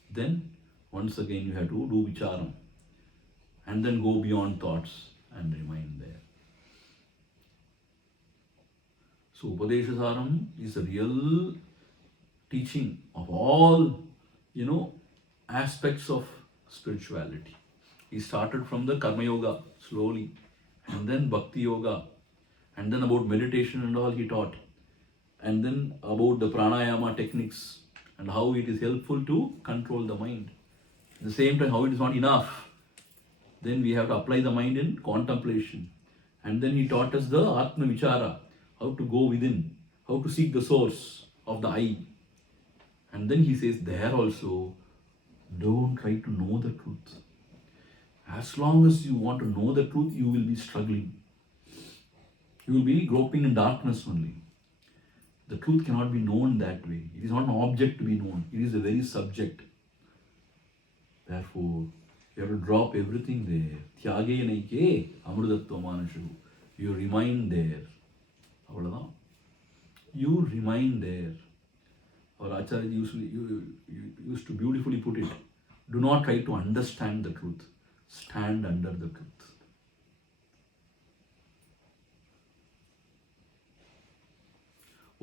Then once again you have to do vicharam. And then go beyond thoughts and remain there. So Upadesa Saram is a real teaching of all, aspects of spirituality. He started from the Karma Yoga slowly, and then Bhakti Yoga, and then about meditation and all he taught, and then about the pranayama techniques and how it is helpful to control the mind. At the same time, how it is not enough. Then we have to apply the mind in contemplation. And then he taught us the Atma Vichara, how to go within, how to seek the source of the I. And then he says there also, don't try to know the truth. As long as you want to know the truth, you will be struggling. You will be groping in darkness only. The truth cannot be known that way. It is not an object to be known. It is a very subject. Therefore, you have to drop everything there. Tyage naike amrudatva manashu. You remain there. You remain there. Our Acharya used to beautifully put it. Do not try to understand the truth. Stand under the truth.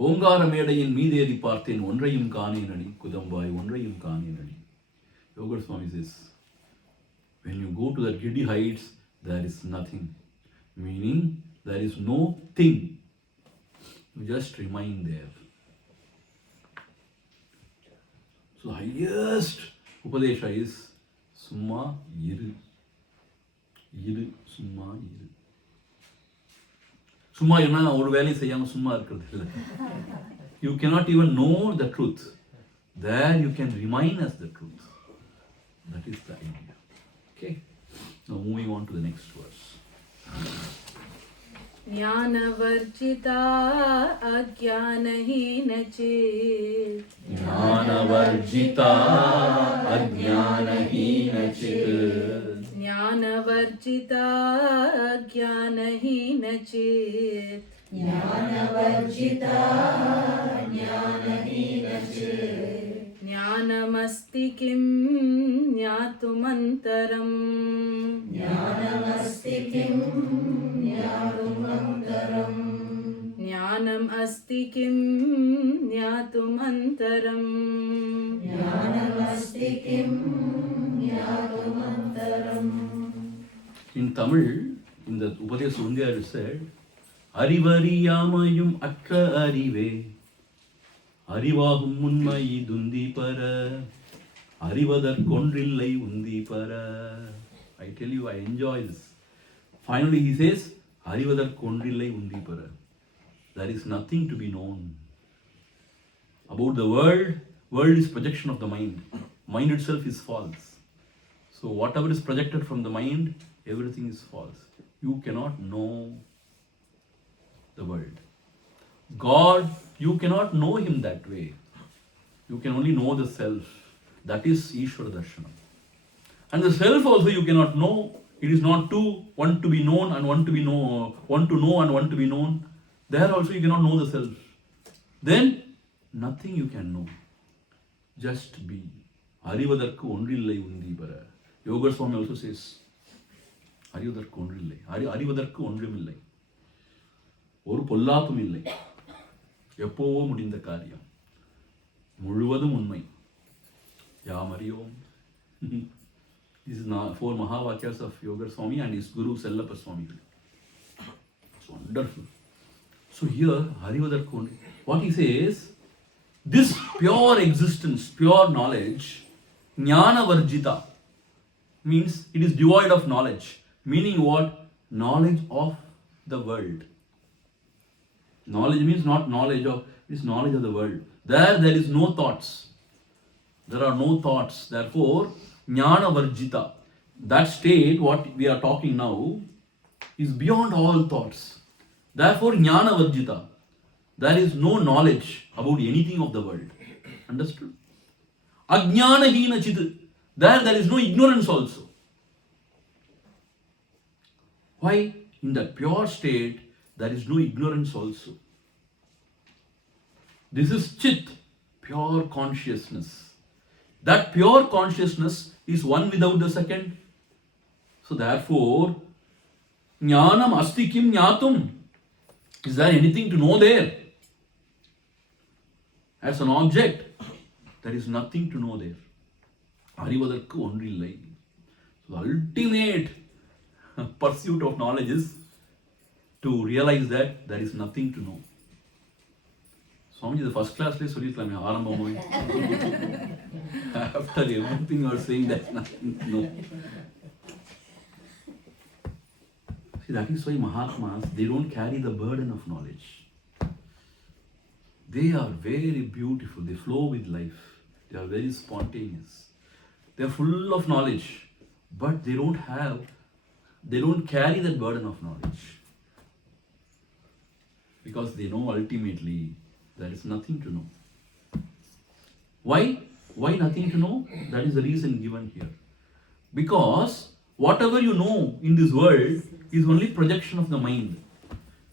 ஓங்கார மேடையின் மீதேறி பார்த்தேன் ஒன்றையும் காணேனடி குதம்பாய் ஒன்றையும் காணேனடி. Yoga Swami says, when you go to the giddy heights, there is nothing. Meaning, there is no thing. You just remain there. So the highest Upadesha is Summa Iru. Iru, Summa Iru. Summa irna oru velai seiyama summa irukradhu illa. You cannot even know the truth. There you can remain as the truth. That is the idea. Okay. Now moving on to the next verse. Jnanavarjita ajnanahina chit. Jnanavarjita ajnanahina chit. Jnanavarjita ajnanahina chit. Jnanavarjita jnanahina chit. Jnanamasti kim jnatumantaram. Jnanamasti kim jnatumantaram. Jnanam asti kim jnatumantaram. Jnanamasti kim jnatumantaram. In Tamil, in the Upadesa Sundar it said, அறிவறியாமையும் அற்ற அறிவே அறிவாகும் உண்மை துந்தி பர அறிவதற்கொன்றில்லை உந்தி பர. I tell you, I enjoy this. Finally he says, அறிவதற்கொன்றில்லை உந்தி பர. There is nothing to be known. About the world is projection of the mind. Mind itself is false. So whatever is projected from the mind, everything is false. You cannot know the world. God, you cannot know him that way. You can only know the self. That is Ishvara Darshanam. And the self also you cannot know. It is not two, one to be known and one to be know, one to know and one to be known. There also you cannot know the self. Then nothing you can know. Just be. அறிவதற்கு ஒன்றில்லை உந்தி பர. Yoga Swami also says, அறிவதற்கு ஒன்றில்லை, அறிவதற்கு ஒன்றுமில்லை, ஒரு பொல்லாப்பும் இல்லை, எப்போவோ முடிந்த காரியம், முழுவதும் உண்மை, யாம் அறியோம். This is 4 Mahavakyas of Yoga Swami and his Guru Sellappa Swami. It's wonderful. So here, அறிவதற்கு ஒன்று, what he says, this pure existence, pure knowledge, jnana varjita, means it is devoid of knowledge. Meaning what? Knowledge of the world. Knowledge means not knowledge of, it is knowledge of the world. There is no thoughts. There are no thoughts. Therefore, jnana varjita, that state, what we are talking now, is beyond all thoughts. Therefore, jnana varjita, there is no knowledge about anything of the world. Understood? Ajnana hina chit, there is no ignorance also. Why? In that pure state, there is no ignorance also. This is chit, pure consciousness. That pure consciousness is one without the second. So therefore, jnanam asti kim jnatum. Is there anything to know there? As an object, there is nothing to know there. அறிவதற்கு ஒன்றில்லை. The ultimate pursuit of knowledge is to realize that there is nothing to know. Swamiji, the first class place சொல்லிருக்கலாமே ஆரம்பமாய். After everything you are saying, there is nothing to know. See, that is why Mahatmas, they don't carry the burden of knowledge. They are very beautiful. They flow with life. They are very spontaneous. They are full of knowledge, but they don't carry that burden of knowledge. Because they know ultimately there is nothing to know. Why? Why nothing to know? That is the reason given here. Because whatever you know in this world is only projection of the mind.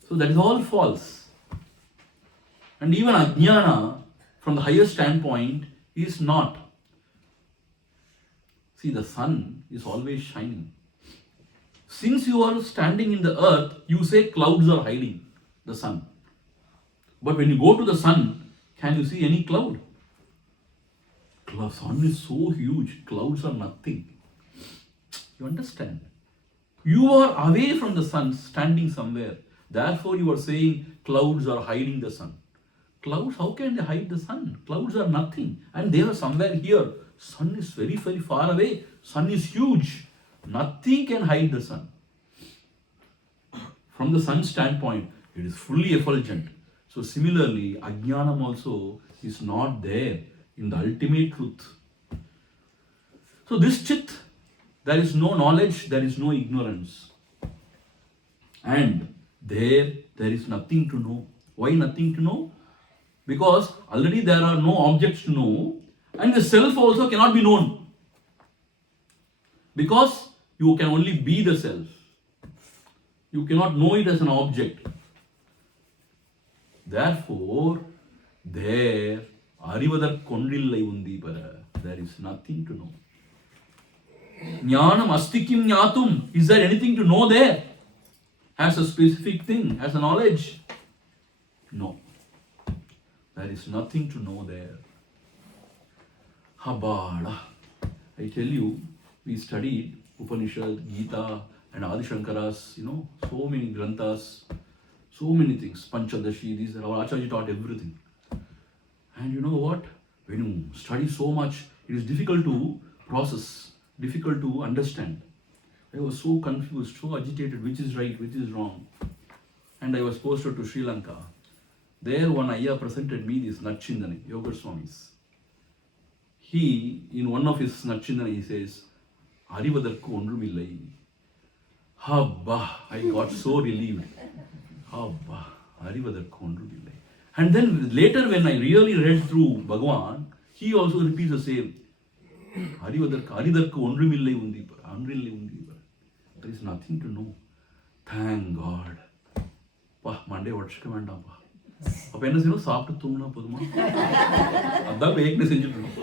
So that is all false. And even ajnana, from the higher standpoint, is not. See, the sun is always shining. Since you are standing in the earth, you say clouds are hiding the sun. But when you go to the sun, can you see any cloud? The sun is so huge, clouds are nothing. You understand? You are away from the sun, standing somewhere. Therefore, you are saying clouds are hiding the sun. Clouds, how can they hide the sun? Clouds are nothing. And they are somewhere here. Sun is very, very far away. Sun is huge. Nothing can hide the sun. From the sun's standpoint, it is fully effulgent. So similarly, ajnanam also is not there in the ultimate truth. So this chit, there is no knowledge, there is no ignorance. And there is nothing to know. Why nothing to know? Because already there are no objects to know, and the self also cannot be known. Because you can only be the self. You cannot know it as an object. Therefore, there அறிவதற்கொன்றில்லை உந்தி பர, there is nothing to know. ஞானம் அஸ்தி கிம் ஞாத்தும், is there anything to know there? As a specific thing, as a knowledge? No. There is nothing to know there. Habada. I tell you, we studied Upanishad, Gita, and Adi Shankara's, so many granthas. So many things. Panchadashi, these are our Acharya taught everything. And you know what? When you study so much, it is difficult to process, difficult to understand. I was so confused, so agitated, which is right, which is wrong. And I was posted to Sri Lanka. There one Ayya presented me this Nachindana, Yoga Swamis. He, in one of his Nachindana, he says, Arivadarku Ondrumillai. Habba, I got so relieved. Habba, Arivadarku Ondrumillai. And then later when I really read through Bhagavan, he also repeats the same. Arivadarku Ondrumillai Undipar. There is nothing to know. Thank God. Monday watchka வேண்டாம்ப்பா. அப்ப என்ன செய்யணும்? சாப்பிட்டு தூங்கினா போதுமா? அதான் weakness செஞ்சுட்டு இருக்கோம்.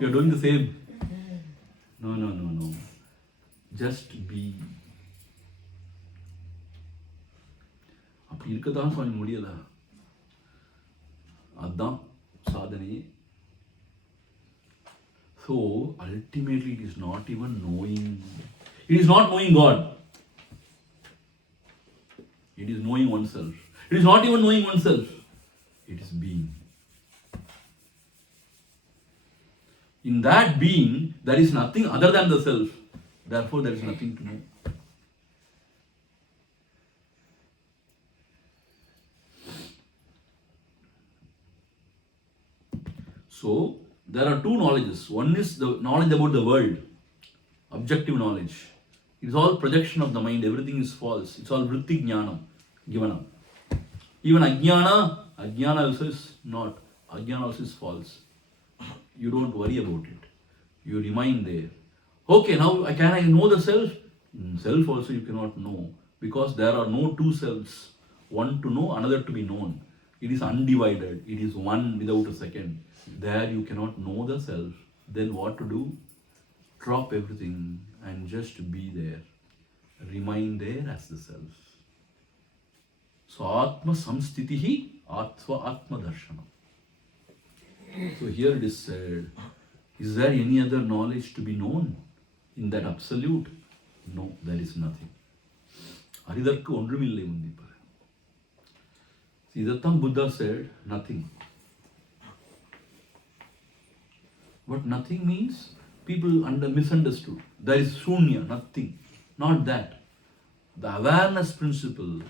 You are doing the same. No. Just be. அப்படி இருக்கதான் கொஞ்சம் முடியல. அதான் சாதனையே. So ultimately it is not even knowing. It is not knowing God. It is knowing oneself. It is not even knowing oneself. It is being. In that being, there is nothing other than the self. Therefore, there is nothing to know. So, there are two knowledges. One is the knowledge about the world, objective knowledge. It is all projection of the mind. Everything is false. It's all vritti jnanam, given up. Even ajnana also is not. Ajnana also is false. You don't worry about it. You remain there. Okay, now can I know the self? Self also you cannot know, because there are no two selves. One to know, another to be known. It is undivided. It is one without a second. There you cannot know the self. Then what to do? Drop everything and just be there. Remain there as the self. So Atma samstitihi Atma darshanam. So here it is said, is there any other knowledge to be known in that absolute? No, there is nothing. Aridarku ondrumillai undipar. See, Dattam Buddha said nothing. What nothing means? People misunderstood. There is shunya, nothing. Not that. The awareness principle,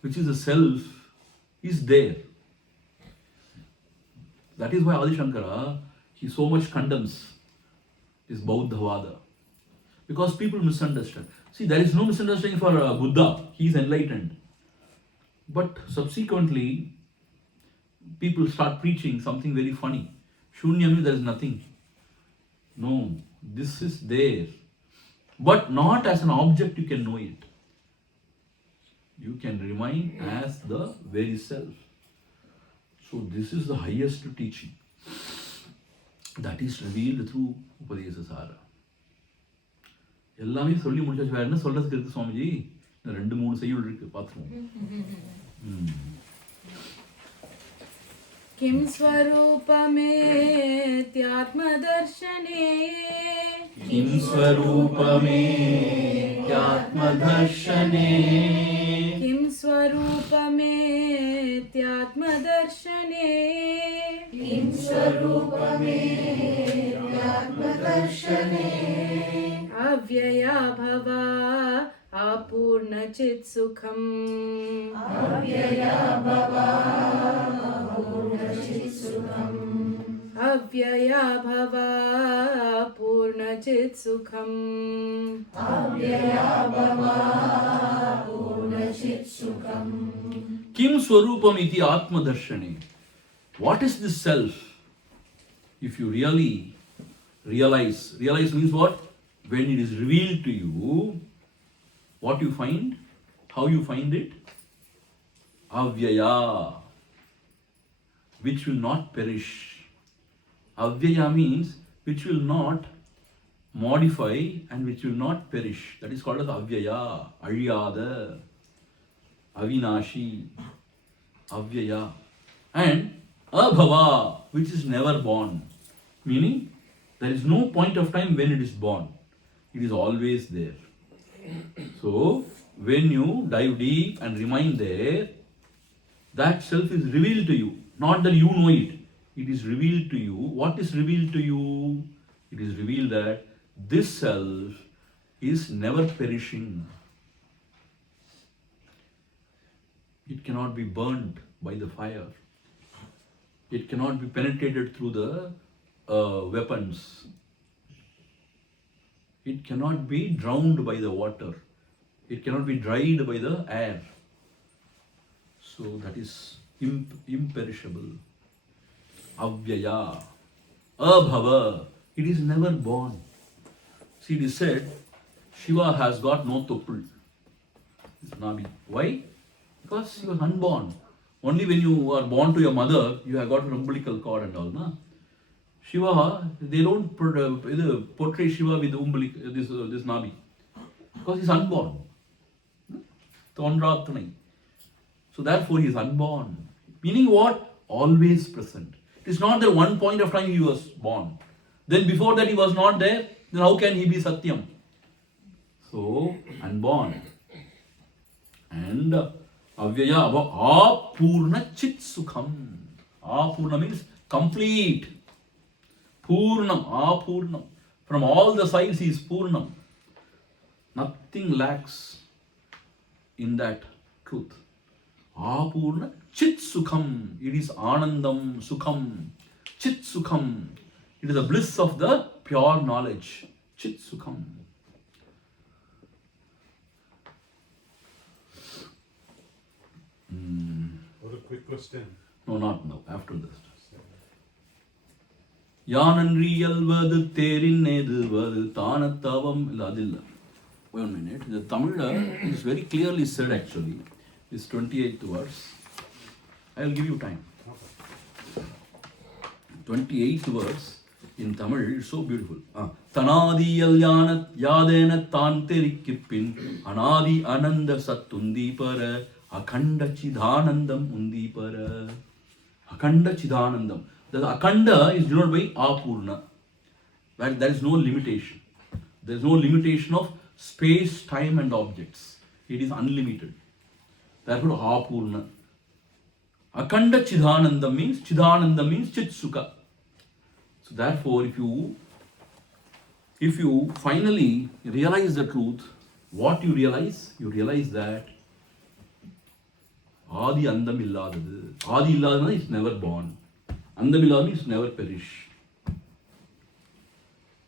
which is the self, is there. That is why Adi Shankara, he so much condemns this Bauddhavada. Because people misunderstand. See, there is no misunderstanding for Buddha. He is enlightened. But subsequently, people start preaching something very funny. Shunya means there is nothing. No, this is there. But not as an object you can know it. You can remain as the very self. So this is the highest teaching that is revealed through Upadesa Saram. எல்லாமே சொல்லி முடிச்சாச்சு. வேற என்ன சொல்றதுக்கு இருக்கு சுவாமிஜி? 2-3 செய்யுள் இருக்கு, பார்த்துருவோம். किं स्वरूपमेत्यात्मदर्शने किं स्वरूपमेत्यात्मदर्शने किं स्वरूपमेत्यात्मदर्शने किं स्वरूपमेत्यात्मदर्शने अव्यया भवा अपूर्णचित्सुखम् अव्यया भवा पूर्णचित्सुखम् अव्यया भवा पूर्णचित्सुखम् अव्यया भवा पूर्णचित्सुखम्. Kim Swarupam iti Atma Darshane. What is this self? If you really realize means what? When it is revealed to you, what you find, how you find it? Avyaya, which will not perish. Avyaya means which will not modify and which will not perish. That is called as Avyaya, Aliyada, Avinashi, Avyaya. And Abhava, which is never born. Meaning, there is no point of time when it is born. It is always there. So, when you dive deep and remain there, that self is revealed to you. Not that you know it. It is revealed to you. What is revealed to you? It is revealed that this self is never perishing. It cannot be burnt by the fire. It cannot be penetrated through the weapons. It cannot be drowned by the water. It cannot be dried by the air. So that is imperishable. Avyaya. Abhava. It is never born. See, it is said, Shiva has got no topul. It's Nabi. Why? Because he was unborn. Only when you are born to your mother, you have got an umbilical cord and all. Na? Shiva, they don't portray Shiva with this Nabi. Because he's unborn. Tondrathanai. So therefore he is unborn. Meaning what? Always present. It is not that one point of time he was born. Then before that he was not there. Then how can he be Satyam? So, unborn. And Avyaya Apurna Chit Sukham. Apurna means complete. Purnam, Apurnam. From all the sides he is Purnam. Nothing lacks in that truth. Apurna Chit Sukham. It is Anandam Sukham. Chit Sukham. It is the bliss of the pure knowledge. Chit Sukham. What a quick question. No, not now. After this. Yananriyalvadu therinneduvad thanathavam illadilla. Wait a minute. The Tamil is very clearly said actually. This 28th verse. I will give you time. 28th verse in Tamil is so beautiful. Tanadiyal yadena tanterikippin anadi ananda sattundi para akanda chidanandam undi para. Akanda chidanandam. The akanda is denoted by apurna. Where there is no limitation. There is no limitation of space, time and objects. It is unlimited. Therefore apurna. Akanda chidanandam means chit sukha. So therefore, if you finally realize the truth, what you realize? You realize that Adi Andam illadadu. Adi illadadu is never born. Andam illadadu is never perish.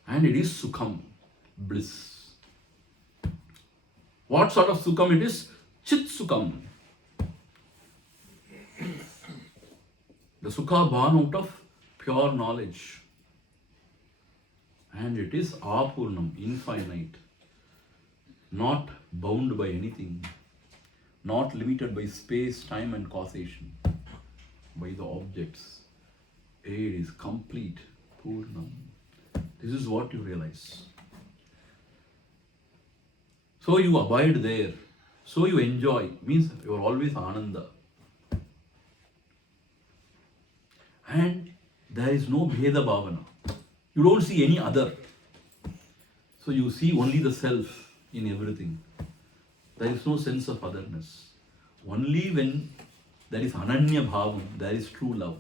And it is Sukham, bliss. What sort of Sukham it is? Chit Sukham. The Sukha born out of pure knowledge. And it is Apurnam, infinite. Not bound by anything. Not limited by space, time and causation. By the objects. It is complete. Purnam. This is what you realize. So you abide there. So you enjoy. Means you are always Ananda. And there is no Bheda Bhavana. You don't see any other. So you see only the self in everything. There is no sense of otherness. Only when there is Ananya Bhavam, there is true love.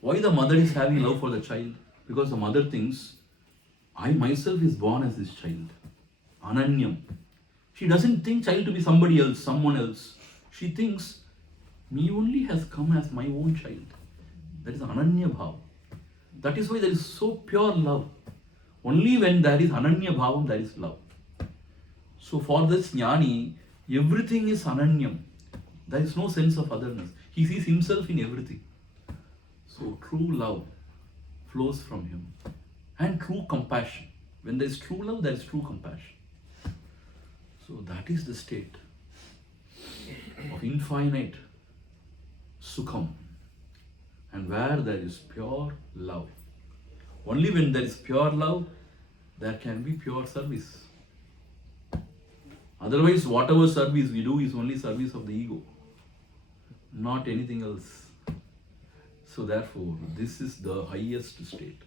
Why the mother is having love for the child? Because the mother thinks, I myself is born as this child. Ananyam. She doesn't think child to be somebody else, someone else. She thinks, me only has come as my own child. That is Ananya Bhav. That is why there is so pure love. Only when there is Ananya Bhavam, there is love. So for this Jnani, everything is Ananyam. There is no sense of otherness. He sees himself in everything. So true love flows from him. And true compassion. When there is true love, there is true compassion. So that is the state of infinite Sukham. And where there is pure love. Only when there is pure love, there can be pure service. Otherwise, whatever service we do is only service of the ego, not anything else. So therefore, this is the highest state.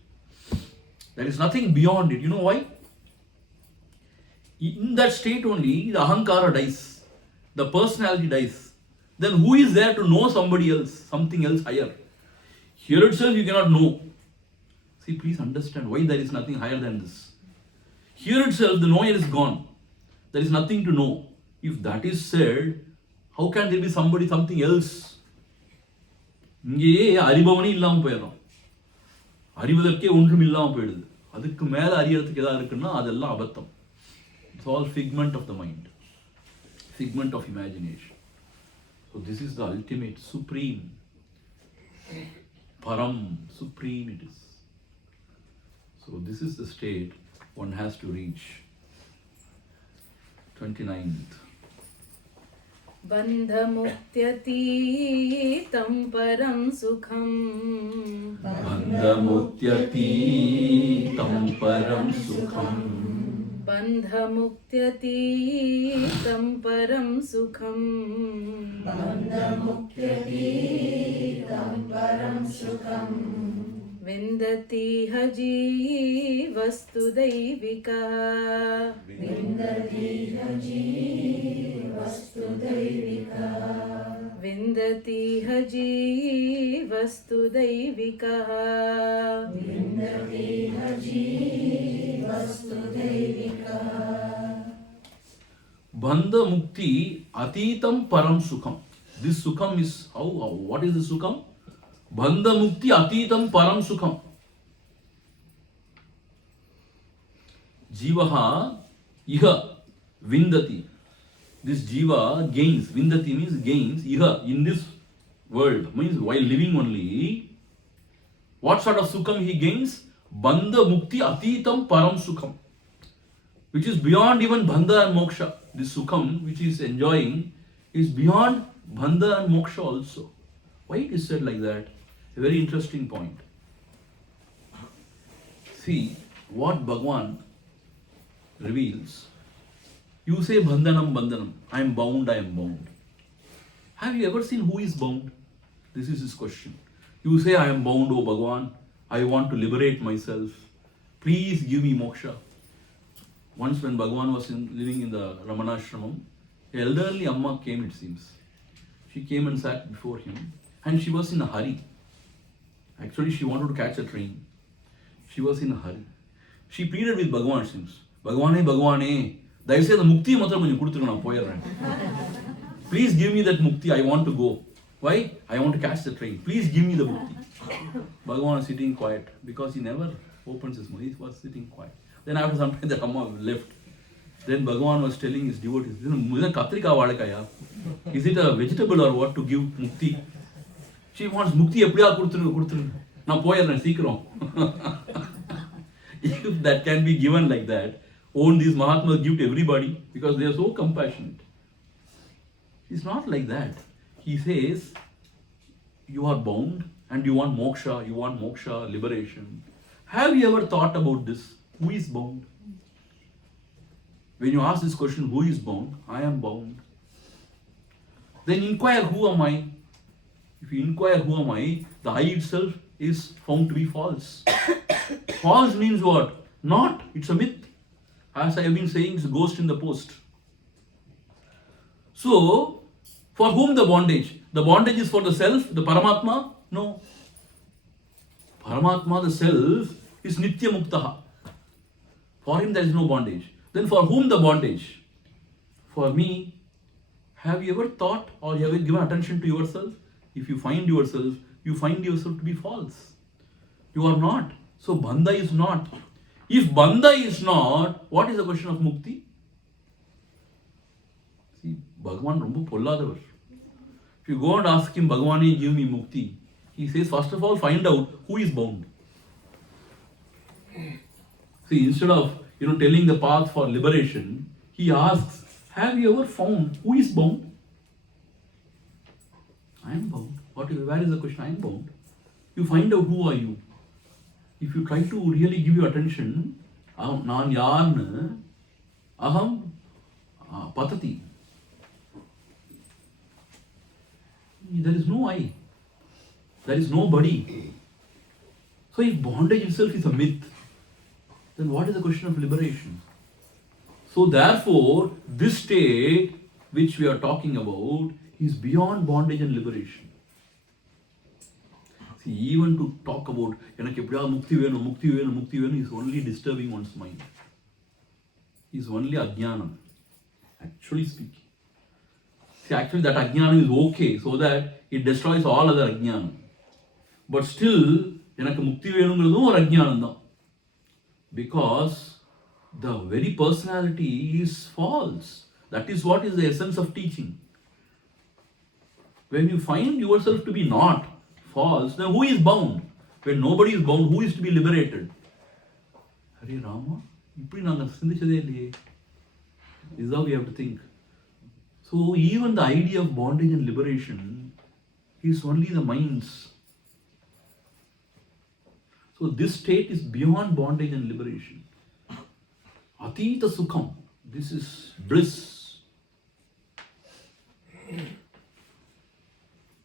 There is nothing beyond it. You know why? In that state only, the ahankara dies, the personality dies. Then who is there to know somebody else, something else higher? Here itself you cannot know. See, please understand why there is nothing higher than this. Here itself the knower is gone. There is nothing to know. If that is said, how can there be somebody, something else? இங்கேயே அறிபவனே இல்லாமல் போயிடும். அறிவதற்கே ஒன்றும் இல்லாமல் போயிடுது. அதுக்கு மேலே அறியறதுக்கு எதாவது இருக்குன்னா அதெல்லாம் அபத்தம். It's all figment of the mind, figment of imagination. So this is the ultimate, supreme, param, supreme it is. So this is the state one has to reach. 29th. बन्धमुक्त्यतीतं परं सुखम् बन्धमुक्त्यतीतं परं सुखम् बन्धमुक्त्यतीतं परं सुखम् बन्धमुक्त्यतीतं परं सुखम् विन्दतीह जीवस्तु दैविकः विन्दतीह जीवस्तु दैविकः विन्दतीह जीवस्तु दैविकः विन्दतीह जीवस्तु दैविकः Bandha mukti atitam param sukham. This sukham is how what is the sukham? Bandha mukti atitam param sukham. Jivaha iha vindati. This jiva gains. Vindati means gains. Iha in this world means while living only. What sort of sukham he gains? Bandha mukti atitam param sukham, which is beyond even bandha and moksha. This sukham which he is enjoying is beyond bandha and moksha also. Why it is said like that? A very interesting point. See what Bhagavan reveals. You say bandhanam, bandhanam. I am bound, I am bound. Have you ever seen who is bound? This is his question. You say I am bound, O Bhagavan. I want to liberate myself. Please give me moksha. Once when Bhagavan was living in the Ramana Ashramam, an elderly Amma came, it seems. She came and sat before him and she was in a hurry. Actually, she wanted to catch a train. She was in a hurry. She pleaded with Bhagavan, it seems. Bhagavane, Bhagavane, dayavu seydhu mukti matram konjam kuduthirunga naan poyirren. Please give me that mukti, I want to go. Why? I want to catch the train. Please give me the mukti. Bhagavan was sitting quiet because he never opens his mouth. He was sitting quiet. Then after some time the Amma left. Then Bhagavan was telling his devotees, is it a vegetable or what to give mukti? She wants mukti eppadiya kudutru. Na poyirren seekrom. If that can be given like that, won't these Mahatmas give to everybody? Because they are so compassionate. It's not like that. He says, you are bound and you want moksha, liberation. Have you ever thought about this? Who is bound? When you ask this question, who is bound? I am bound. Then inquire, who am I? If you inquire, who am I? The I itself is found to be false. False means what? Not. It's a myth. As I have been saying, it's a ghost in the post. So, for whom the bondage? The bondage is for the self, the Paramatma? No. Paramatma, the self, is Nitya Muktaha. For him there is no bondage. Then for whom the bondage? For me. Have you ever thought or have you given attention to yourself? If you find yourself to be false. You are not. So bandha is not. If bandha is not, what is the question of mukti? See, Bhagavan romba polladavar. If you go and ask him, Bhagavane, give me mukti, he says, first of all, find out who is bound. See, instead of telling the path for liberation, he asks, have you ever found who is bound? I am bound. Where is the question? I am bound. You find out who are you. If you try to really give your attention, naan yarnu, aham patati. There is no I. There is no body. So if bondage itself is a myth, then what is the question of liberation? So therefore, this state which we are talking about is beyond bondage and liberation. See, even to talk about எனக்கு எப்படியாவது முக்தி வேணும் முக்தி வேணும் முக்தி வேணும் is only disturbing one's mind. Is only ajnanam. Actually speaking. See, actually that ajnanam is okay so that it destroys all other ajnanam. But still, எனக்கு முக்தி வேணுங்கிறதும் ஒரு அஜ்ஞானம் தான். Because the very personality is false. That is what is the essence of teaching. When you find yourself to be not false, then who is bound? When nobody is bound, who is to be liberated? Hare Rama, இப்படி நாங்கள் சிந்திச்சதே இல்லையே. This is how we have to think. So even the idea of bondage and liberation is only the mind's. So this state is beyond bondage and liberation. Atita Sukham. This is bliss.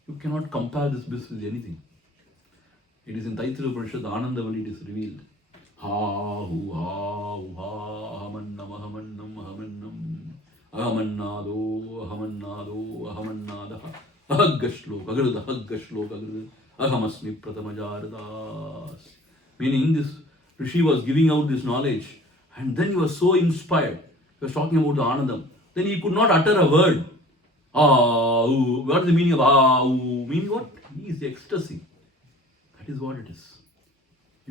You cannot compare this bliss with anything. It is in Taittiriya Upanishad, Anandavali, it is revealed. Ha hu ha hu ha ahamannam ahamannam ahamannam ahamannado ahamannado ahamannadaha ahaggashlok agrida ahaggashlok agrida ahamasmi pratamajardas. Meaning this Rishi was giving out this knowledge and then he was so inspired. He was talking about the Anandam. Then he could not utter a word. What is the meaning of meaning what? He is the ecstasy. That is what it is.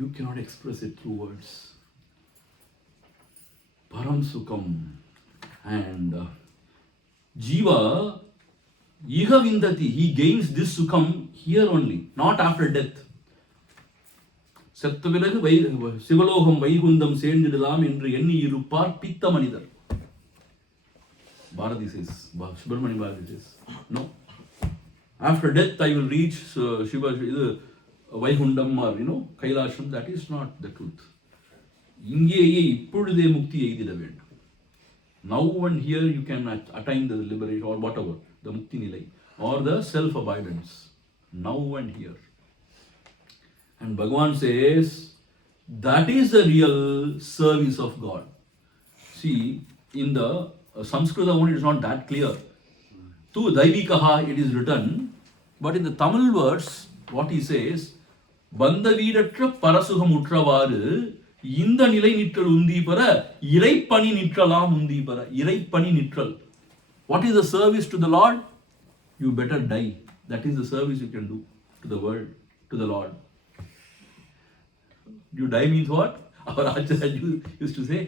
You cannot express it through words. Param Sukham. And Jiva, Iha Vindati, he gains this Sukham here only, not after death. செத்த பிறகு சிவலோகம் வைகுந்தம் சேர்ந்திடலாம் என்று எண்ணி இருப்பார் பித்த மனிதர். Bharati says, Subramani Bharati says, no. After death I will reach Shiva, Vaikundam or Kailasham. That is not the truth. இங்கேயே இப்பொழுதே முக்தி எய்திட வேண்டும். Now and here you can attain the liberation or whatever, the mukti nilai or the self-abidance. Now and here. And Bhagavan says, that is the real service of God. See, in the Sanskrita one, it is not that clear. Tu Daivikaha, it is written, but in the Tamil verse, what he says, Bandha Vidatra Parasuham Utravaru, Inda Nilai Nitral Undipara, Iraipani Nitralam Undipara, Iraipani Nitral. What is the service to the Lord? You better die. That is the service you can do to the world, to the Lord. You die means what? Our Acharya used to say,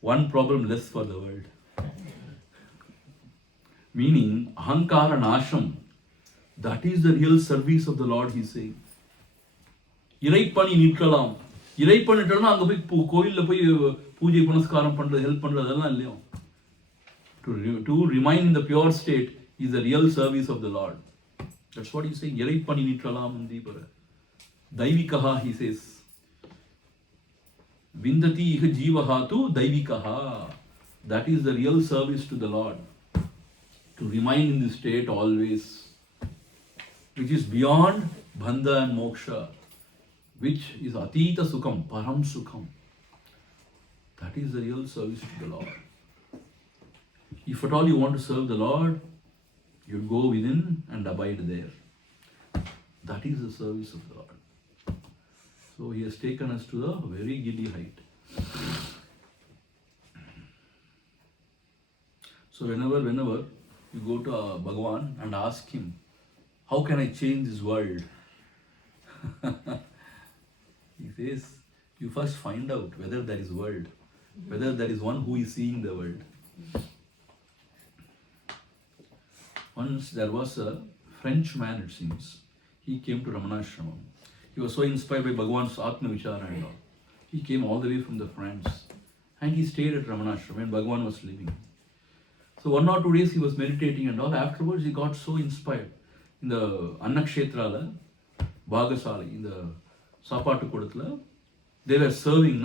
one problem less for the world. Meaning, Ahankara Nasham. That is the real service of the Lord, he is saying. Iraipani Nitralam. Iraipani Nitralam, அங்க போய் கோயில்ல போய் பூஜை புனஸ்காரம் பண்றது, help பண்றது அதெல்லாம் இல்லையோ. To remain in the pure state is the real service of the Lord. That's what he is saying. Iraipani Nitralam Undipara. Daivikaha, he says. Vindati iha jivaha tu daivikaha. That is the real service to the Lord. To remain in this state always, which is beyond bandha and moksha, which is atita sukham, param sukham. That is the real service to the Lord. If at all you want to serve the Lord, you go within and abide there. That is the service of the Lord. So he has taken us to a very giddy height. So whenever you go to Bhagavan and ask him, how can I change this world? He says, you first find out whether there is world, whether there is one who is seeing the world. Once there was a French man, it seems. He came to Ramana Ashramam. He was so inspired by Bhagavan's Atma Vichara and all. He came all the way from the France and he stayed at Ramana Ashram when Bhagavan was living. So 1 or 2 days he was meditating and all. Afterwards he got so inspired. In the Annakshetrala, Bhagasala, in the Sapatu Kodatla, they were serving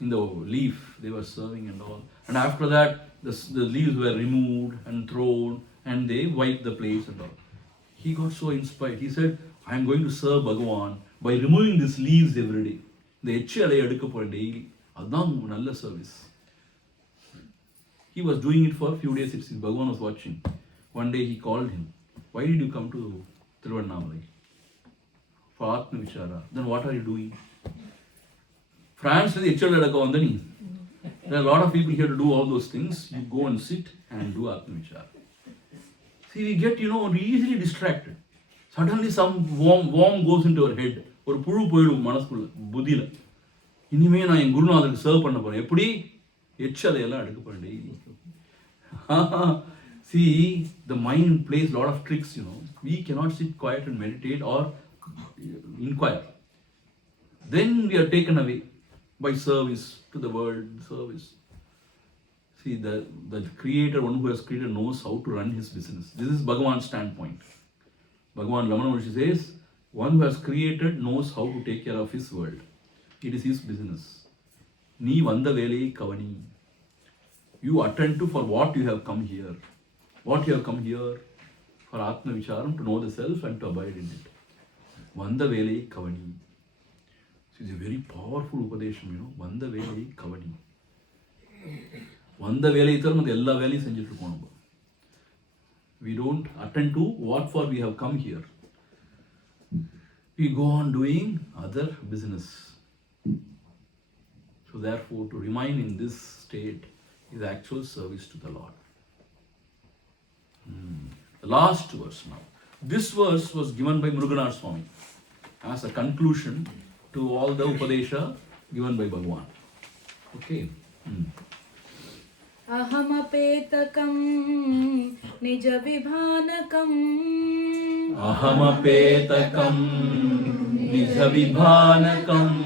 in the leaf. They were serving and all. And after that, the leaves were removed and thrown and they wiped the place and all. He got so inspired. He said, I am going to serve Bhagavan by removing these leaves every day. The HLA எடுக்க போற daily. அதான் நல்ல service. He was doing it for a few days. It seems Bhagavan was watching. One day he called him. Why did you come to Tiruvannamalai? For Atma Vichara. Then what are you doing? France is there are a lot of people here to do all those things. You go and sit and do Atma Vichara. See, we get, easily distracted. Suddenly some worm goes into our head. ஒரு புழு போயிடும் மனசுக்குள்ள புத்தியில. இனிமே நான் என் குருநாதருக்கு serve பண்ண போறேன். எப்படி எச்சலையெல்லாம் எடுக்க போறேன் daily. See, the mind plays a lot of tricks, We cannot sit quiet and meditate or inquire. Then we are taken away by service to the world, service. See, the creator, one who has created, knows how to run his business. This is Bhagavan's standpoint. Bhagavan Ramana says, one who has created knows how to take care of his world. It is his business. Nee vanda velai kavani. You attend to for what you have come here. What you have come here for Atma Vicharam, to know the self and to abide in it. Vanda velai kavani. So it's a very powerful upadesham, Vanda velai kavani. Vanda velai itharam and ella velai senjittu. We don't attend to what for we have come here. We go on doing other business. So therefore, to remain in this state is actual service to the Lord. The last verse now. This verse was given by Muruganar Swami as a conclusion to all the Upadesha given by Bhagavan. Okay. अहमपेतकं निजविभानकम् अहमपेतकं निजविभानकम्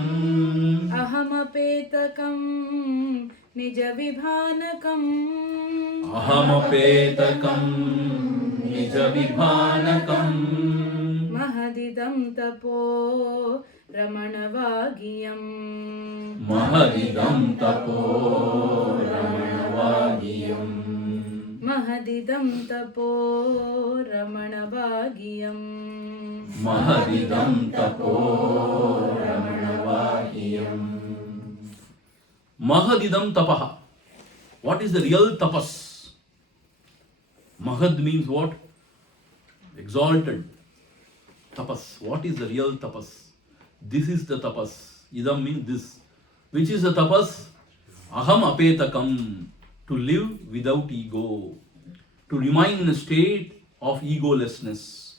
अहमपेतकं निजविभानकम् अहमपेतकं निजविभानकम् महदिदं तपो रमणवागियम् महदिदं तपो रमणवागियम् महदिदं तपो रमणवागियम् महदिदं तपो रमणवागियम् Mahadidam tapaha. What is the real tapas? Mahad means what? Exalted. Tapas. What is the real tapas? This is the tapas. Idam means this. Which is the tapas? Aham apetakam. To live without ego. To remain in a state of egolessness.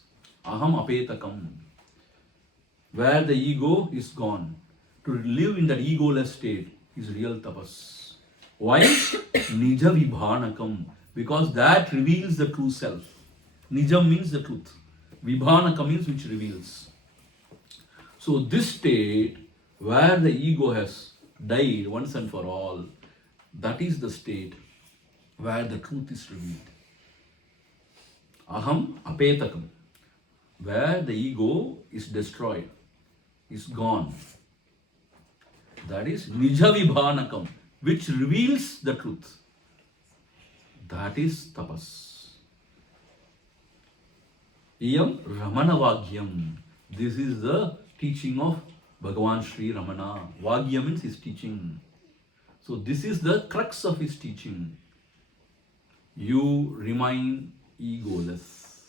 Aham apetakam. Where the ego is gone. To live in that egoless state is real tapas. Why? Nija vibhanakam. Because that reveals the true self. Nijam means the truth. Vibhanakam means which reveals. So this state where the ego has died once and for all, that is the state where the truth is revealed. Aham apetakam. Where the ego is destroyed, is gone. That is Nijavibhanakam, which reveals the truth. That is tapas. Iyam Ramanavagyam. This is the teaching of Bhagavan Sri Ramana. Vagyam means his teaching. So this is the crux of his teaching. You remain egoless.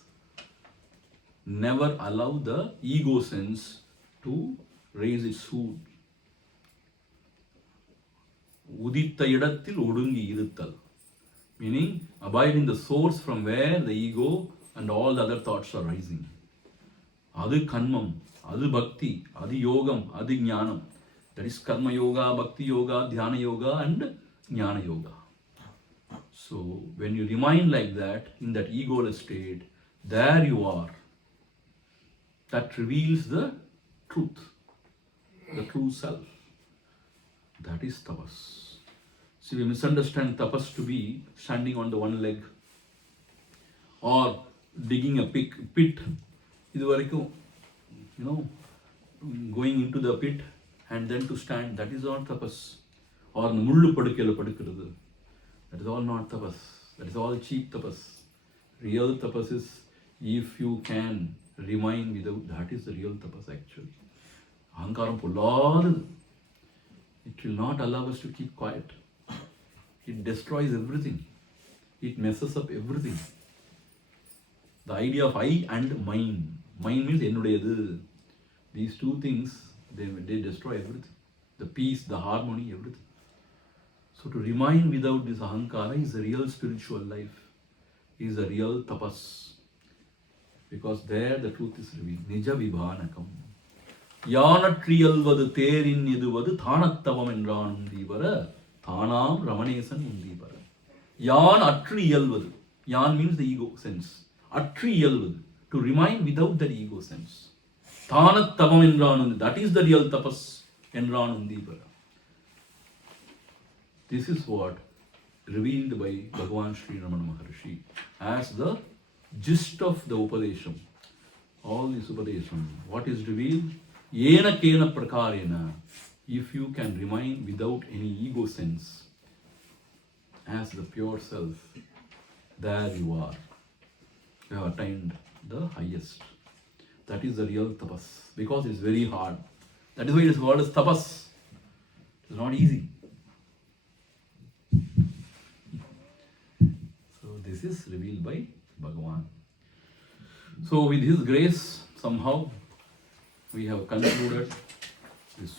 Never allow the ego sense to raise its hood. Uditta idathil odungi iruttal. Meaning, abide in the source from where the ego and all the other thoughts are rising. Adu kanmam, adu bhakti, adu yogam, adu jnanam. That is karma yoga, bhakti yoga, dhyana yoga and jnana yoga. So, when you remain like that, in that egoless state, there you are. That reveals the truth, the true self. That is tapas. See, we misunderstand tapas to be standing on the one leg or digging a pit. Going into the pit and then to stand. That is not tapas. Or mullu padukela padukkurathu. That is all not tapas. That is all cheap tapas. Real tapas is if you can remain without. That is the real tapas actually. Ahankaram polladadu. It will not allow us to keep quiet. It destroys everything. it messes up everything. The idea of I and mine. Mine means ennudayadu. These two things, they destroy everything. The peace, the harmony, everything. So to remain without this ahankara is a real spiritual life, is a real tapas. Because there the truth is revealed. Nija vibhanakam. Yanatriyalvadu therin eduvadu thanattavam endraan undivara thanam ramanesan undivara. Yan atriyalvadu. Yan means the ego sense. Atriyalvadu. To remain without that ego sense. Thanattavam endraan undi. That is the real tapas. Endraan undivara. This is what revealed by Bhagavan Sri Ramana Maharshi as the gist of the Upadesham. All this Upadesham. What is revealed? Yena kena prakarena. If you can remain without any ego sense as the pure self, there you are. You have attained the highest. That is the real tapas. Because it's very hard. That is why it is called as tapas. It's not easy. So this is revealed by Bhagavan. So with His grace, somehow we have concluded this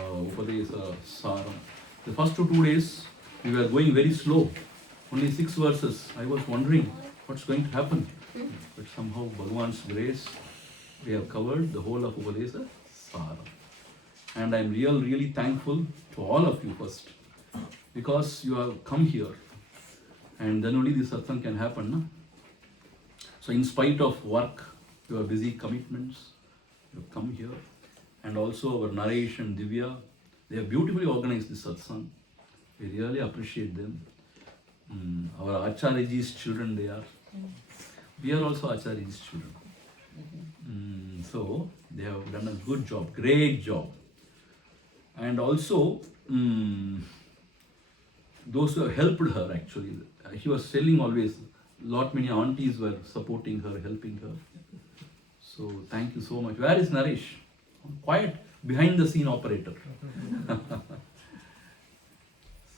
Upadesa Saram. The first 2 days we were going very slow, only 6 verses. I was wondering what's going to happen, but somehow Bhagavan's grace, we have covered the whole of Upadesa Saram. And I'm really thankful to all of you first, because you have come here, and then only this satsang can happen. No? So in spite of work, your busy commitments, you have come here. And also our Naresh and Divya, they have beautifully organized this satsang. We really appreciate them. Our Acharyaji's children they are. We are also Acharyaji's children. So they have done a good job, great job. And also, those who have helped her actually. He was telling always, many aunties were supporting her, helping her. So thank you so much. Where is Naresh? Quiet, behind the scene operator.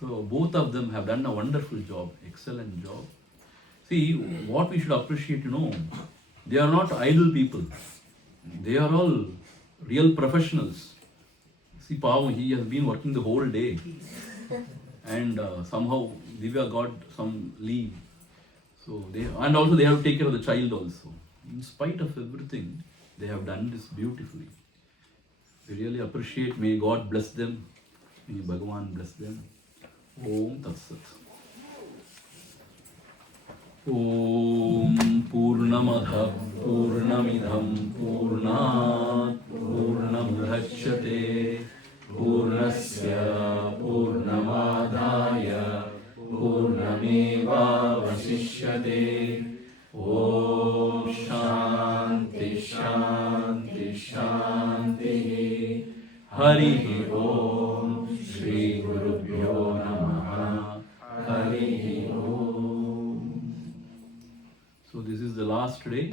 So both of them have done a wonderful job, excellent job. See, what we should appreciate, they are not idle people. They are all real professionals. See, Pavan, he has been working the whole day. And somehow Divya got some leave. So and also they have to take care of the child also. In spite of everything, they have done this beautifully. We really appreciate. May God bless them. May Bhagavan bless them. Om Tat Sat. Om Purnamada Purnamidham Purnat Purnamudachyate Purnasya Purnamadaya Purnameva Vasishyate. Om Shanti Shanti Shanti. Hari Om. Shri Gurubhyo Namaha. Hari Om. So this is the last day.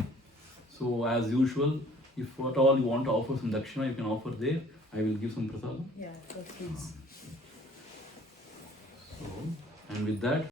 So as usual, if at all you want to offer some dakshina, you can offer there. I will give some prasadam. Yeah, please. So, and with that,